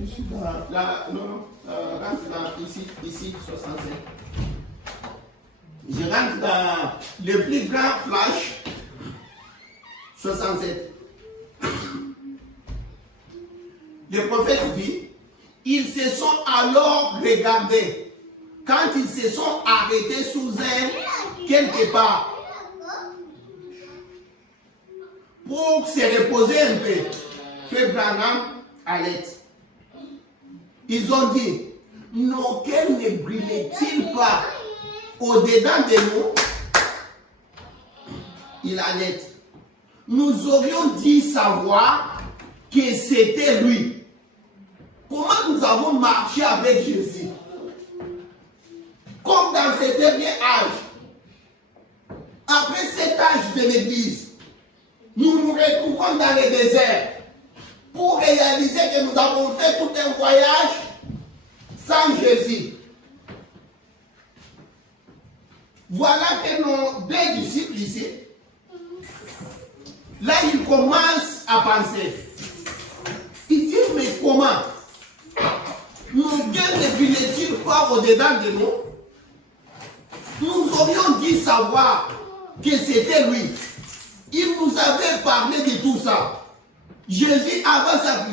Je suis dans la. Non, rentre dans ici, 65. Je rentre dans le plus grand flash, 67. Le prophète dit, ils se sont alors regardés quand ils se sont arrêtés sous un quelque part pour se reposer un peu. Frère Branham allait. Ils ont dit, nos cœurs ne brûlaient-ils pas au-dedans de nous? Il allait. Nous aurions dit savoir que c'était lui. Comment nous avons marché avec Jésus? Comme dans ce dernier âge. Après cet âge de l'Église, nous nous retrouvons dans le désert pour réaliser que nous avons fait tout un voyage sans Jésus. Voilà que nos deux disciples ici, là ils commencent à penser. Ils disent, mais comment? Nos gueules ne brûlaient-ils pas au-dedans de nous? Nous aurions dit savoir que c'était lui. Il nous avait parlé de tout ça. Jésus, avant sa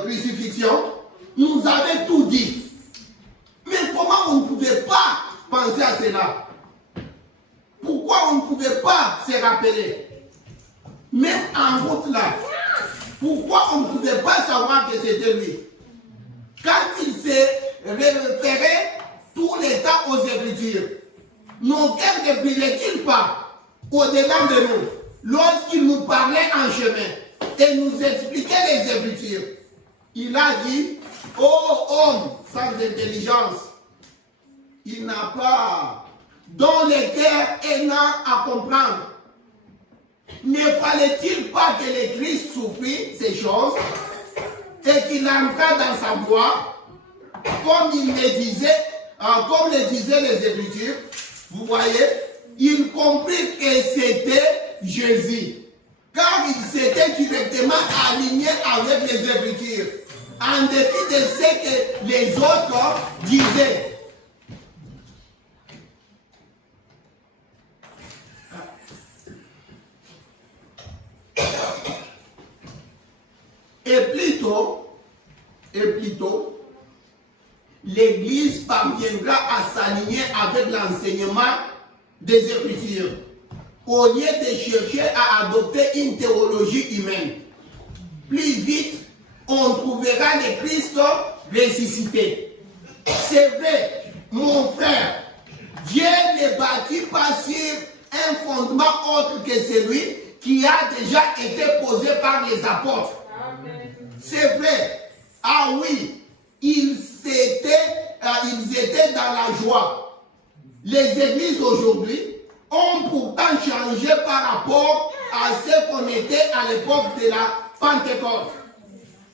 crucifixion, nous avait tout dit. Mais comment on ne pouvait pas penser à cela? Pourquoi on ne pouvait pas se rappeler? Même en route là, pourquoi on ne pouvait pas savoir que c'était lui? Quand il s'est référé tout le temps aux Écritures, nos cœurs ne brûlaient-ils pas au-delà de nous lorsqu'il nous parlait en chemin et nous expliquait les Écritures? Il a dit, ô homme sans intelligence, il n'a pas, dont le cœur est lent à comprendre. Ne fallait-il pas que le Christ souffrit ces choses et qu'il entra dans sa gloire, comme il le disait, comme le disaient les Écritures? Vous voyez, il comprit que c'était Jésus, car il s'était directement aligné avec les Écritures, en dépit de ce que les autres disaient. Et plutôt, l'Église parviendra à s'aligner avec l'enseignement des Écritures, au lieu de chercher à adopter une théologie humaine. Plus vite, on trouvera le Christ ressuscité. C'est vrai, mon frère, Dieu ne bâtit pas sur un fondement autre que celui qui a déjà été posé par les apôtres. C'est vrai. Ah oui, ils étaient dans la joie. Les églises aujourd'hui ont pourtant changé par rapport à ce qu'on était à l'époque de la Pentecôte.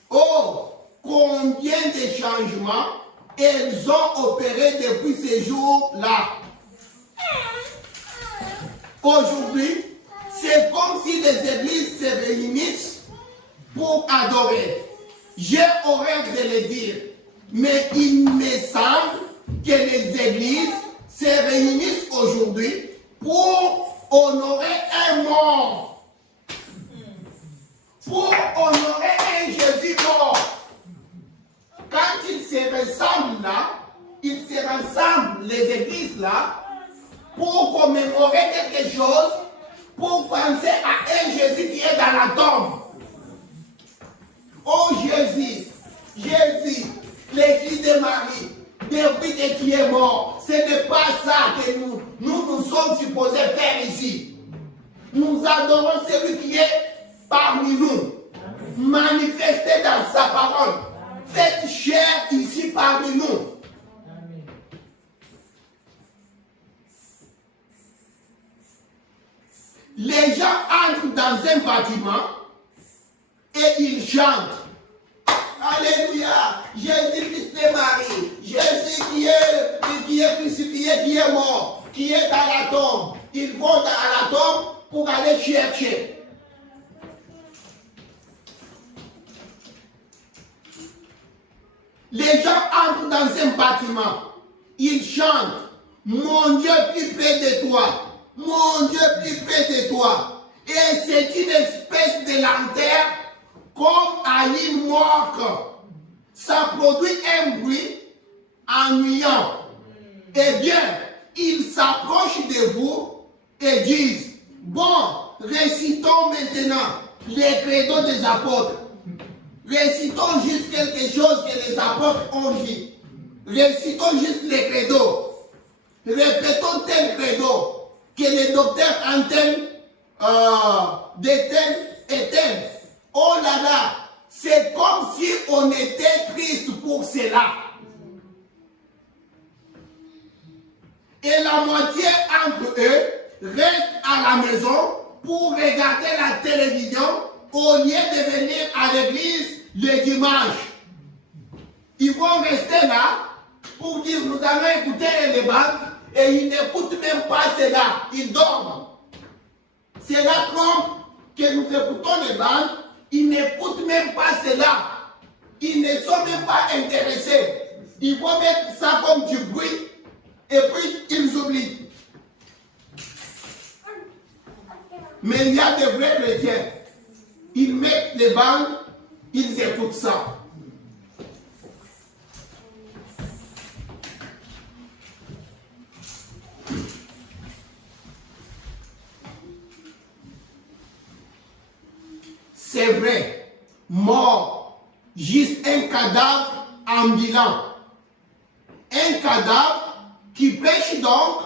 Oh, combien de changements elles ont opéré depuis ces jours-là. Aujourd'hui, ce c'est comme si les églises se réunissent pour adorer. J'ai horreur de le dire, mais il me semble que les églises se réunissent aujourd'hui pour honorer un mort. Pour honorer un Jésus mort. Quand ils se rassemblent là, ils se rassemblent, les églises là, pour commémorer quelque chose, pour penser à un Jésus qui est dans la tombe. Oh Jésus, Jésus, l'église de Marie, depuis qu'il est mort, ce n'est pas ça que nous sommes supposés faire ici. Nous adorons celui qui est parmi nous, manifesté dans sa parole, faites chair ici parmi nous. Les gens entrent dans un bâtiment et ils chantent. Alléluia, Jésus fils de Marie, Jésus qui est crucifié, qui est mort, qui est à la tombe. Ils vont à la tombe pour aller chercher. Les gens entrent dans un bâtiment, ils chantent, mon Dieu plus près de toi, mon Dieu plus près de toi. Et c'est une espèce de lanterne comme à l'île morte. Ça produit un bruit ennuyant. Eh bien, ils s'approchent de vous et disent, bon, récitons maintenant les credos des apôtres. Récitons juste quelque chose que les apôtres ont dit. Récitons juste les credos. Répétons tel credo que les docteurs entendent de tel et tel. Oh là là, c'est comme si on était triste pour cela. Et la moitié entre eux reste à la maison pour regarder la télévision au lieu de venir à l'église le dimanche. Ils vont rester là pour dire nous allons écouter les bandes et ils n'écoutent même pas cela, ils dorment. C'est la trompe que nous écoutons les bandes, ils n'écoutent même pas cela. Ils ne sont même pas intéressés. Ils vont mettre ça comme du bruit et puis ils oublient. Mais il y a des vrais chrétiens. Ils mettent les bandes, ils écoutent ça. C'est vrai, mort, juste un cadavre ambulant. Un cadavre qui prêche donc,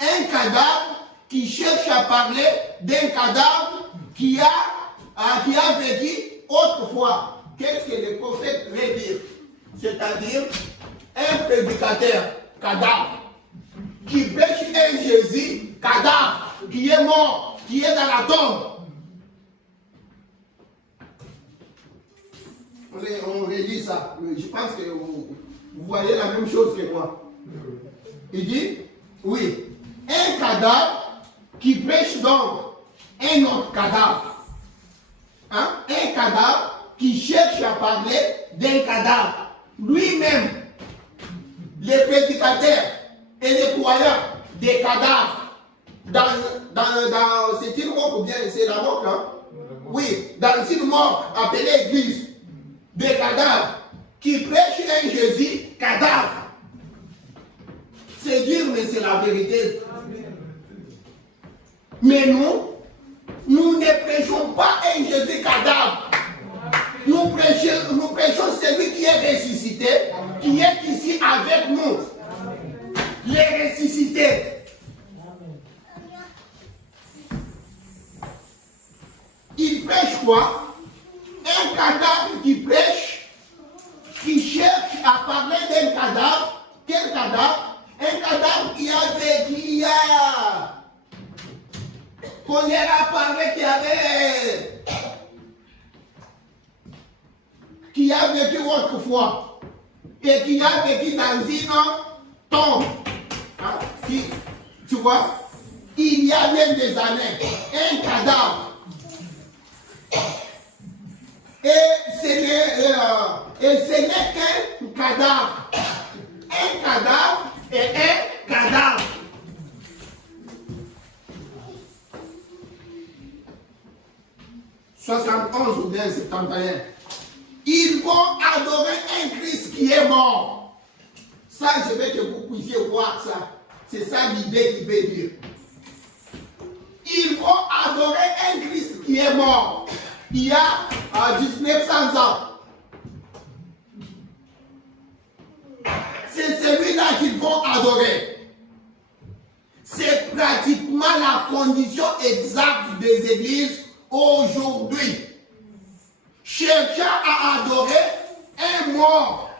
un cadavre qui cherche à parler d'un cadavre qui a vécu autrefois. Qu'est-ce que le prophète veut dire? C'est-à-dire un prédicateur cadavre qui prêche un Jésus cadavre qui est mort, qui est dans la tombe. On relit ça. Je pense que vous voyez la même chose que moi. Il dit, oui, un cadavre qui prêche donc un autre cadavre. Hein? Un cadavre qui cherche à parler d'un cadavre. Lui-même, les prédicateurs et les croyants des cadavres. C'est une mort ou bien c'est la mort, hein? Oui, dans une mort appelée église. Des cadavres qui prêchent un Jésus cadavre. C'est dur, mais c'est la vérité. Mais nous ne prêchons pas un Jésus cadavre. Nous prêchons celui qui est ressuscité, qui est ici avec nous. Les ressuscités. Il prêche quoi? Un cadavre qui prêche, qui cherche à parler d'un cadavre. Quel cadavre? Un cadavre qui a vécu, qu'on y a parlé, qui a vécu autrefois et qui a vécu dans une tombe. Hein? Tu vois? il y a même des années, un cadavre. Et ce n'est qu'un cadavre. Un cadavre et un cadavre. « 71 ou bien 71. Ils vont adorer un Christ qui est mort. » Ça, je veux que vous puissiez voir ça. C'est ça l'idée qu'il veut dire. Ils vont adorer un Christ qui est mort il y a 1900 ans. C'est celui-là qu'ils vont adorer. C'est pratiquement la condition exacte des églises aujourd'hui. Cherchant à adorer un mort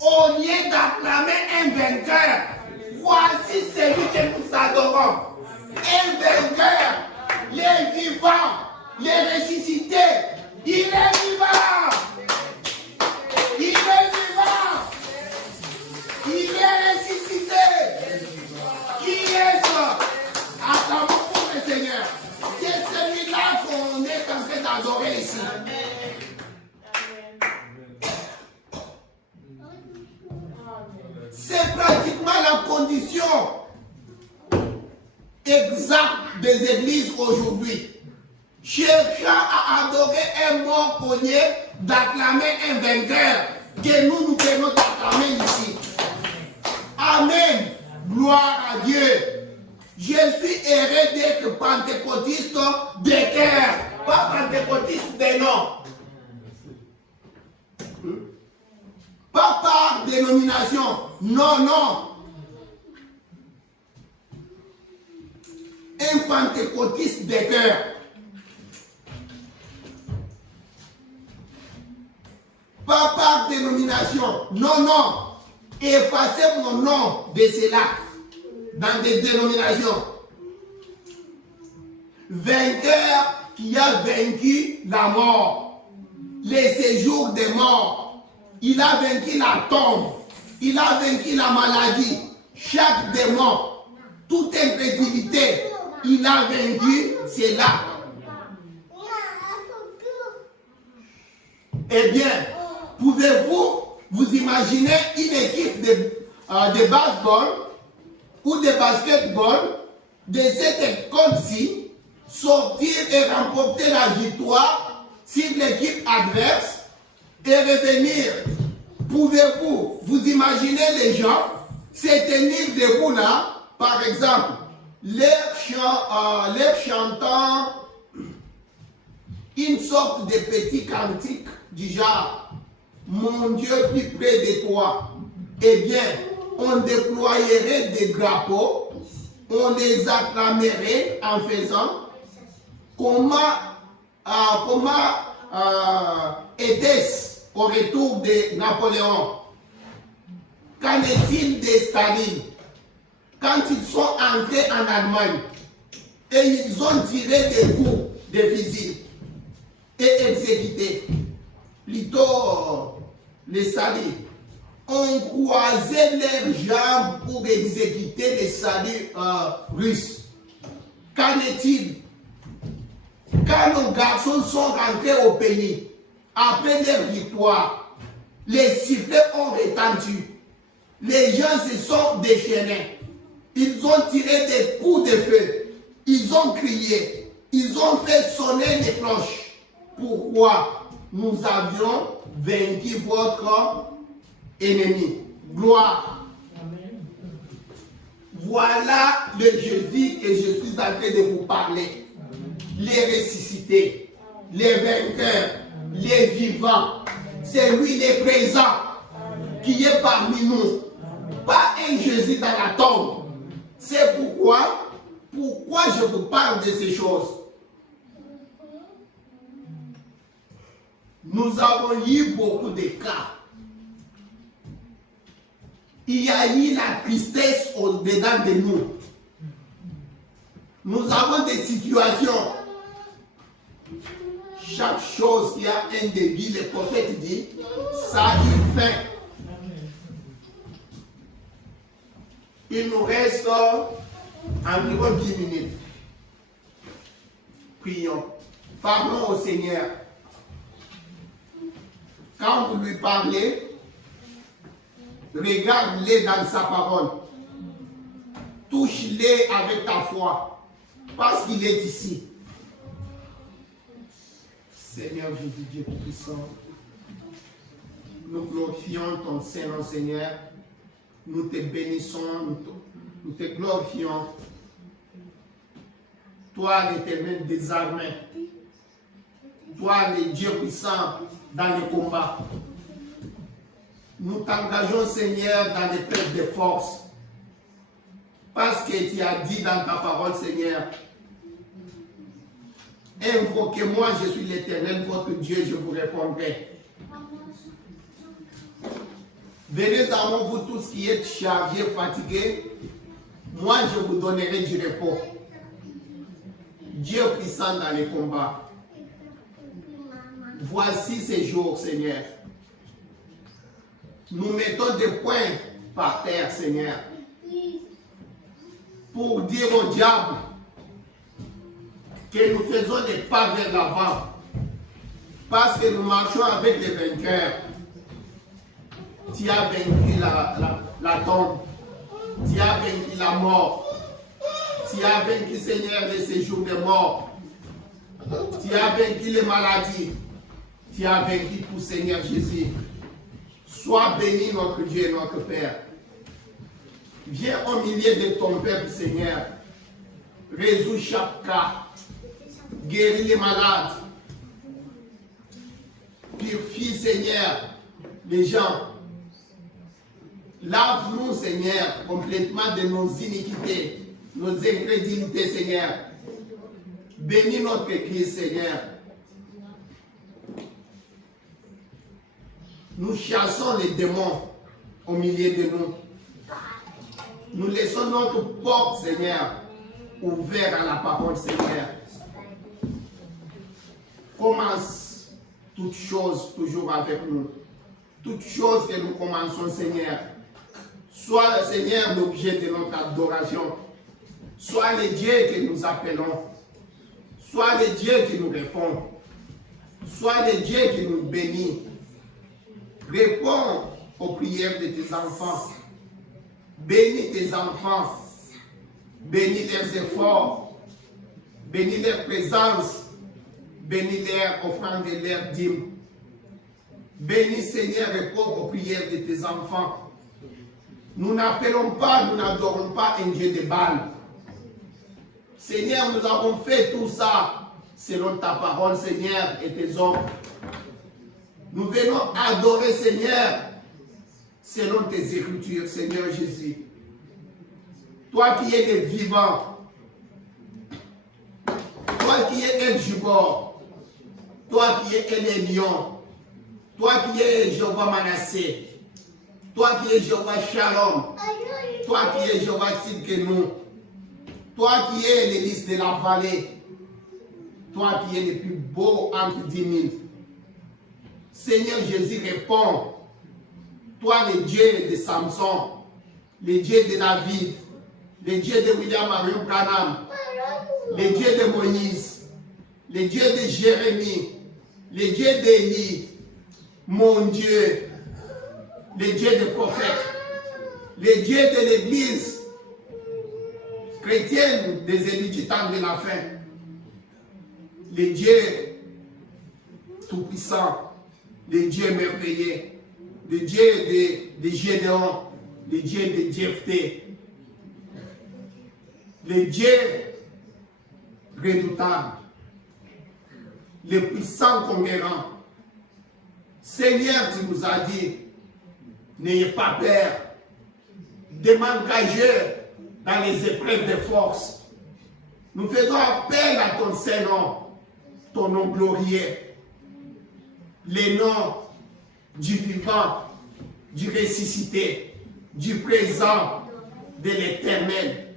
au lieu d'acclamer un vainqueur. Voici celui que nous adorons. Un vainqueur, les vivants, les ressuscités. Il est vivant. Il est vivant. Il est ressuscité. Qui est-ce? Attendons pour le Seigneur. C'est celui-là qu'on est en train d'adorer ici. C'est pratiquement la condition exacte des églises aujourd'hui. Cherchant à adorer un mort au lieu d'acclamer un vainqueur que nous tenons d'acclamer ici. Amen. Gloire à Dieu. Je suis heureux d'être pentecôtiste de cœur, pas pentecôtiste de nom. Pas par dénomination. Non, non. Un pentecôtiste de cœur. Pas par dénomination. Non, non. Effacez mon nom de cela dans des dénominations. Vainqueur qui a vaincu la mort, les séjours des morts. Il a vaincu la tombe. Il a vaincu la maladie. Chaque démon, toute imprédibilité, il a vaincu cela. Eh bien, pouvez-vous vous imaginer une équipe de baseball ou de basketball de cette école-ci sortir et remporter la victoire sur l'équipe adverse et revenir? Pouvez-vous vous imaginer les gens se tenir debout là, par exemple, leur chantant une sorte de petit cantique du genre « Mon Dieu plus près de toi ». Eh bien, on déployerait des drapeaux, on les acclamerait en faisant comment était-ce au retour de Napoléon? Qu'en est-il de Staline? Quand ils sont entrés en Allemagne et ils ont tiré des coups de fusil et exécuté, plutôt les salis, ont croisé leurs jambes pour exécuter les salis russes. Qu'en est-il? Quand nos garçons sont rentrés au pays, après leur victoire, les sifflets ont retenti. Les gens se sont déchaînés. Ils ont tiré des coups de feu. Ils ont crié. Ils ont fait sonner les cloches. Pourquoi? Nous avions vaincu votre ennemi. Gloire. Amen. Voilà le Jésus que je suis en train de vous parler. Les ressuscités, les vainqueurs, les vivants. C'est lui le présent qui est parmi nous. Pas un Jésus dans la tombe. C'est pourquoi je vous parle de ces choses. Nous avons eu beaucoup de cas. Il y a eu la tristesse au-dedans de nous. Nous avons des situations. Chaque chose qui a un début, le prophète dit, ça a une fin. Il nous reste environ 10 minutes. Prions. Parlons au Seigneur. Quand vous lui parlez, regarde-les dans sa parole. Touche-les avec ta foi, parce qu'il est ici. Seigneur Jésus, Dieu puissant, nous glorifions ton Saint-Nom, Seigneur. Nous te bénissons, nous te glorifions. Toi, l'Éternel des armées, toi, le Dieu puissant dans les combats. Nous t'engageons, Seigneur, dans l'épreuve de force. Parce que tu as dit dans ta parole, Seigneur, invoquez-moi, je suis l'Éternel, votre Dieu, je vous répondrai. Venez à moi, vous tous qui êtes chargés, fatigués, moi je vous donnerai du repos. Dieu puissant dans les combats. Voici ces jours, Seigneur. Nous mettons des points par terre, Seigneur, pour dire au diable que nous faisons des pas vers l'avant, parce que nous marchons avec les vainqueurs. Tu as vaincu la tombe, tu as vaincu la mort, tu as vaincu, Seigneur, les séjours des morts, tu as vaincu les maladies, tu as vaincu tout, Seigneur Jésus. Sois béni, notre Dieu et notre Père. Viens au milieu de ton peuple, Seigneur. Résous chaque cas. Guéris les malades. Purifie, Seigneur, les gens. Lave-nous, Seigneur, complètement de nos iniquités, nos incrédulités, Seigneur. Bénis notre Église, Seigneur. Nous chassons les démons au milieu de nous. Nous laissons notre porte, Seigneur, ouverte à la parole, Seigneur. Commence toutes choses toujours avec nous. Toutes choses que nous commençons, Seigneur. Sois le Seigneur l'objet de notre adoration. Sois le Dieu que nous appelons. Sois le Dieu qui nous répond. Sois le Dieu qui nous bénit. Réponds aux prières de tes enfants. Bénis tes enfants. Bénis leurs efforts. Bénis leur présence. Bénis leur offrande et leur dîme. Bénis, Seigneur, réponds aux prières de tes enfants. Nous n'appelons pas, nous n'adorons pas un Dieu de Baal. Seigneur, nous avons fait tout ça selon ta parole, Seigneur, et tes ordres. Nous venons adorer, Seigneur, selon tes écritures, Seigneur Jésus. Toi qui es le vivant, toi qui es El Jubor, toi qui es El Lion, toi qui es Jéhovah Manassé, toi qui es Jéhovah Shalom, toi qui es Jéhovah Sidkenu, toi qui es l'hélice de la vallée, toi qui es le plus beau entre 10 000. Seigneur Jésus, réponds. Toi, le Dieu de Samson, le Dieu de David, le Dieu de William Marion Branham, le Dieu de Moïse, le Dieu de Jérémie, le Dieu d'Élie, mon Dieu, le Dieu des prophètes, le Dieu de l'Église chrétienne des élus du temps de la fin, le Dieu tout-puissant, le Dieu merveilleux, le Dieu de Gédéon, le Dieu de Jephthé, le Dieu redoutable, le puissant conquérant. Seigneur, tu nous as dit, n'ayez pas peur de m'engager dans les épreuves de force. Nous faisons appel à ton Saint-Nom, ton nom glorieux, les noms du vivant, du ressuscité, du présent, de l'éternel,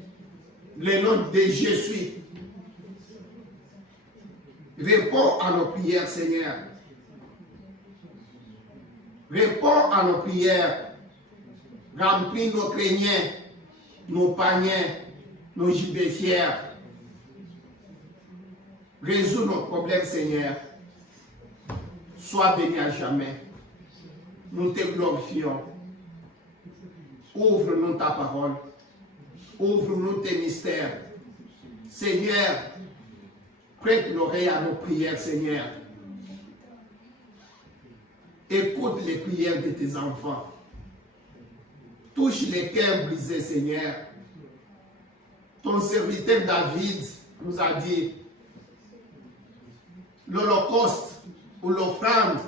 le nom de Jésus. Réponds à nos prières, Seigneur. Réponds à nos prières. Remplis nos greniers, nos paniers, nos gibets fiers. Résous nos problèmes, Seigneur. Sois béni à jamais. Nous te glorifions. Ouvre-nous ta parole. Ouvre-nous tes mystères. Seigneur, prête l'oreille à nos prières, Seigneur. Écoute les prières de tes enfants. Touche les cœurs brisés, Seigneur. Ton serviteur David nous a dit, l'Holocauste ou l'offrande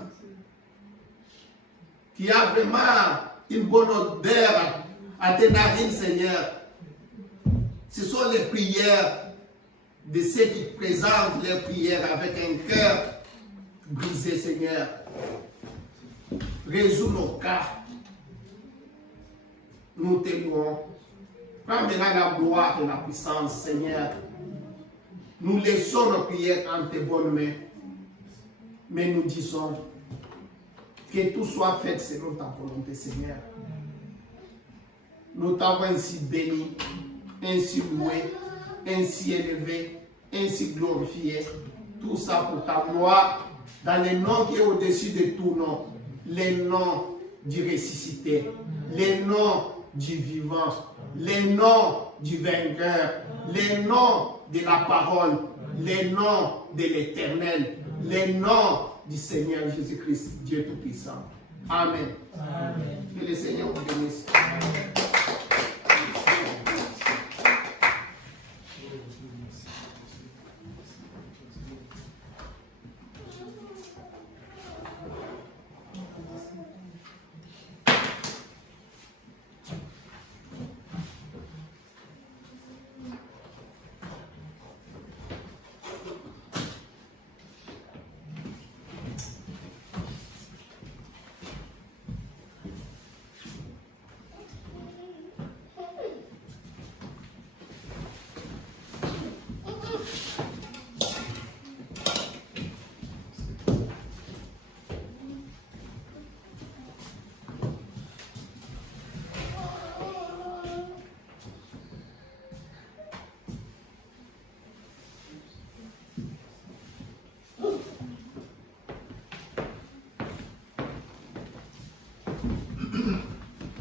qui a vraiment une bonne odeur à tes narines, Seigneur. Ce sont les prières de ceux qui présentent leurs prières avec un cœur brisé, Seigneur. Résous nos cas. Nous te louons. Prends maintenant la gloire et la puissance, Seigneur. Nous laissons nos prières en tes bonnes mains. Mais nous disons que tout soit fait selon ta volonté, Seigneur. Nous t'avons ainsi béni, ainsi loué, ainsi élevé, ainsi glorifié. Tout ça pour ta gloire, dans le nom qui est au-dessus de tout nom. Les noms du ressuscité, les noms du vivant, les noms du vainqueur, les noms de la parole, les noms de l'éternel, les noms du Seigneur Jésus-Christ, Dieu Tout-Puissant. Amen. Amen. Que le Seigneur vous bénisse.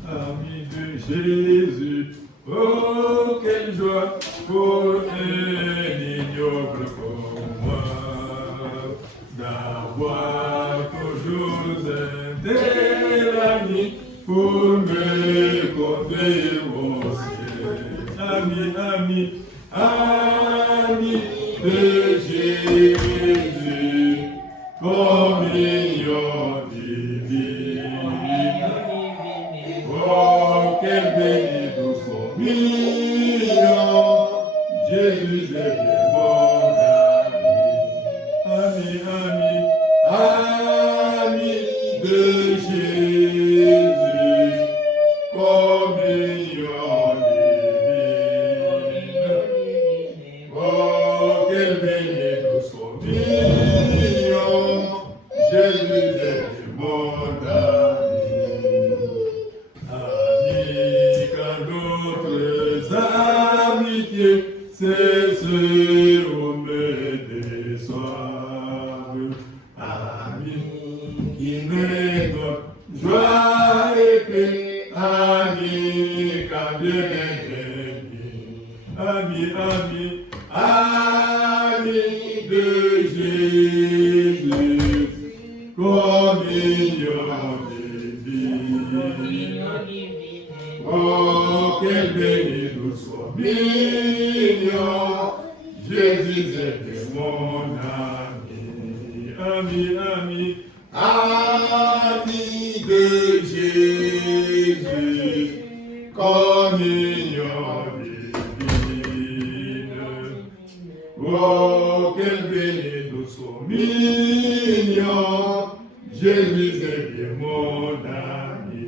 Ami de Jésus, oh quelle joie pour un ignoble comme moi, d'avoir toujours un tel ami pour me conduire au ciel. Ami de Jésus, communion divine. Oh, quel béni douce communion, Jésus est mon ami de Jésus, communion divine. Oh, quel béni douce communion, Jésus est mon ami. Cesseront me déçoivent. Amis qui me donnent joie et paix. Amis quand Dieu m'aime. Amis de Jésus, communion divine. Oh, quel béni douce communion, Jésus est mon ami de Jésus, communion divine. Oh, quel béni douce communion, Jésus est mon ami.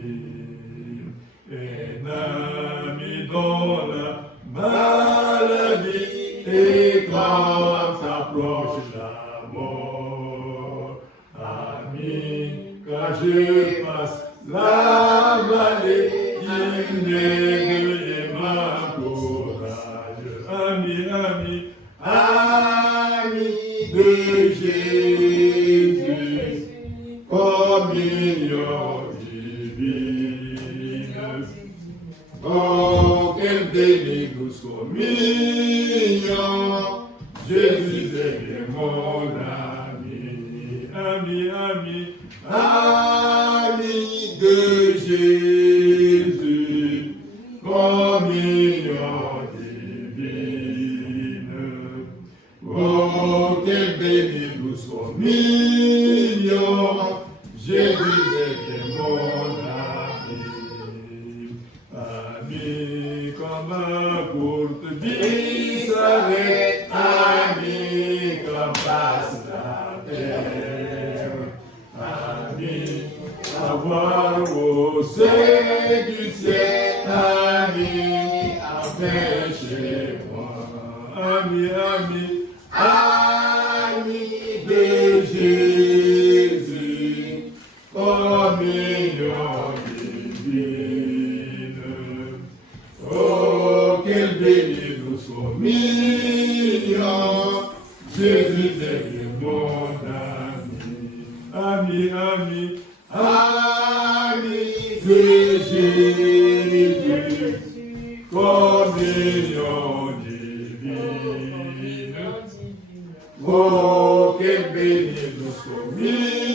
Un ami dans la maladie et quand s'approche la mort. Ami, quand je passe la vallée, il m'aide et m'encourage. ami, ami de Jésus, communion divine. Oh, quelle béni douce communion, Jésus était mon ami. Ami comme un courte vie s'arrête, ami comme passe la terre. Ami, avoir au sein du ciel, ami, avec chez moi. Ami, ami, ami de Jésus, communion divine. Oh, quelle béni douce communion, Jésus est mon ami, ami, ami, ami de Jésus, communion divine. Oh, quelle béni douce communion.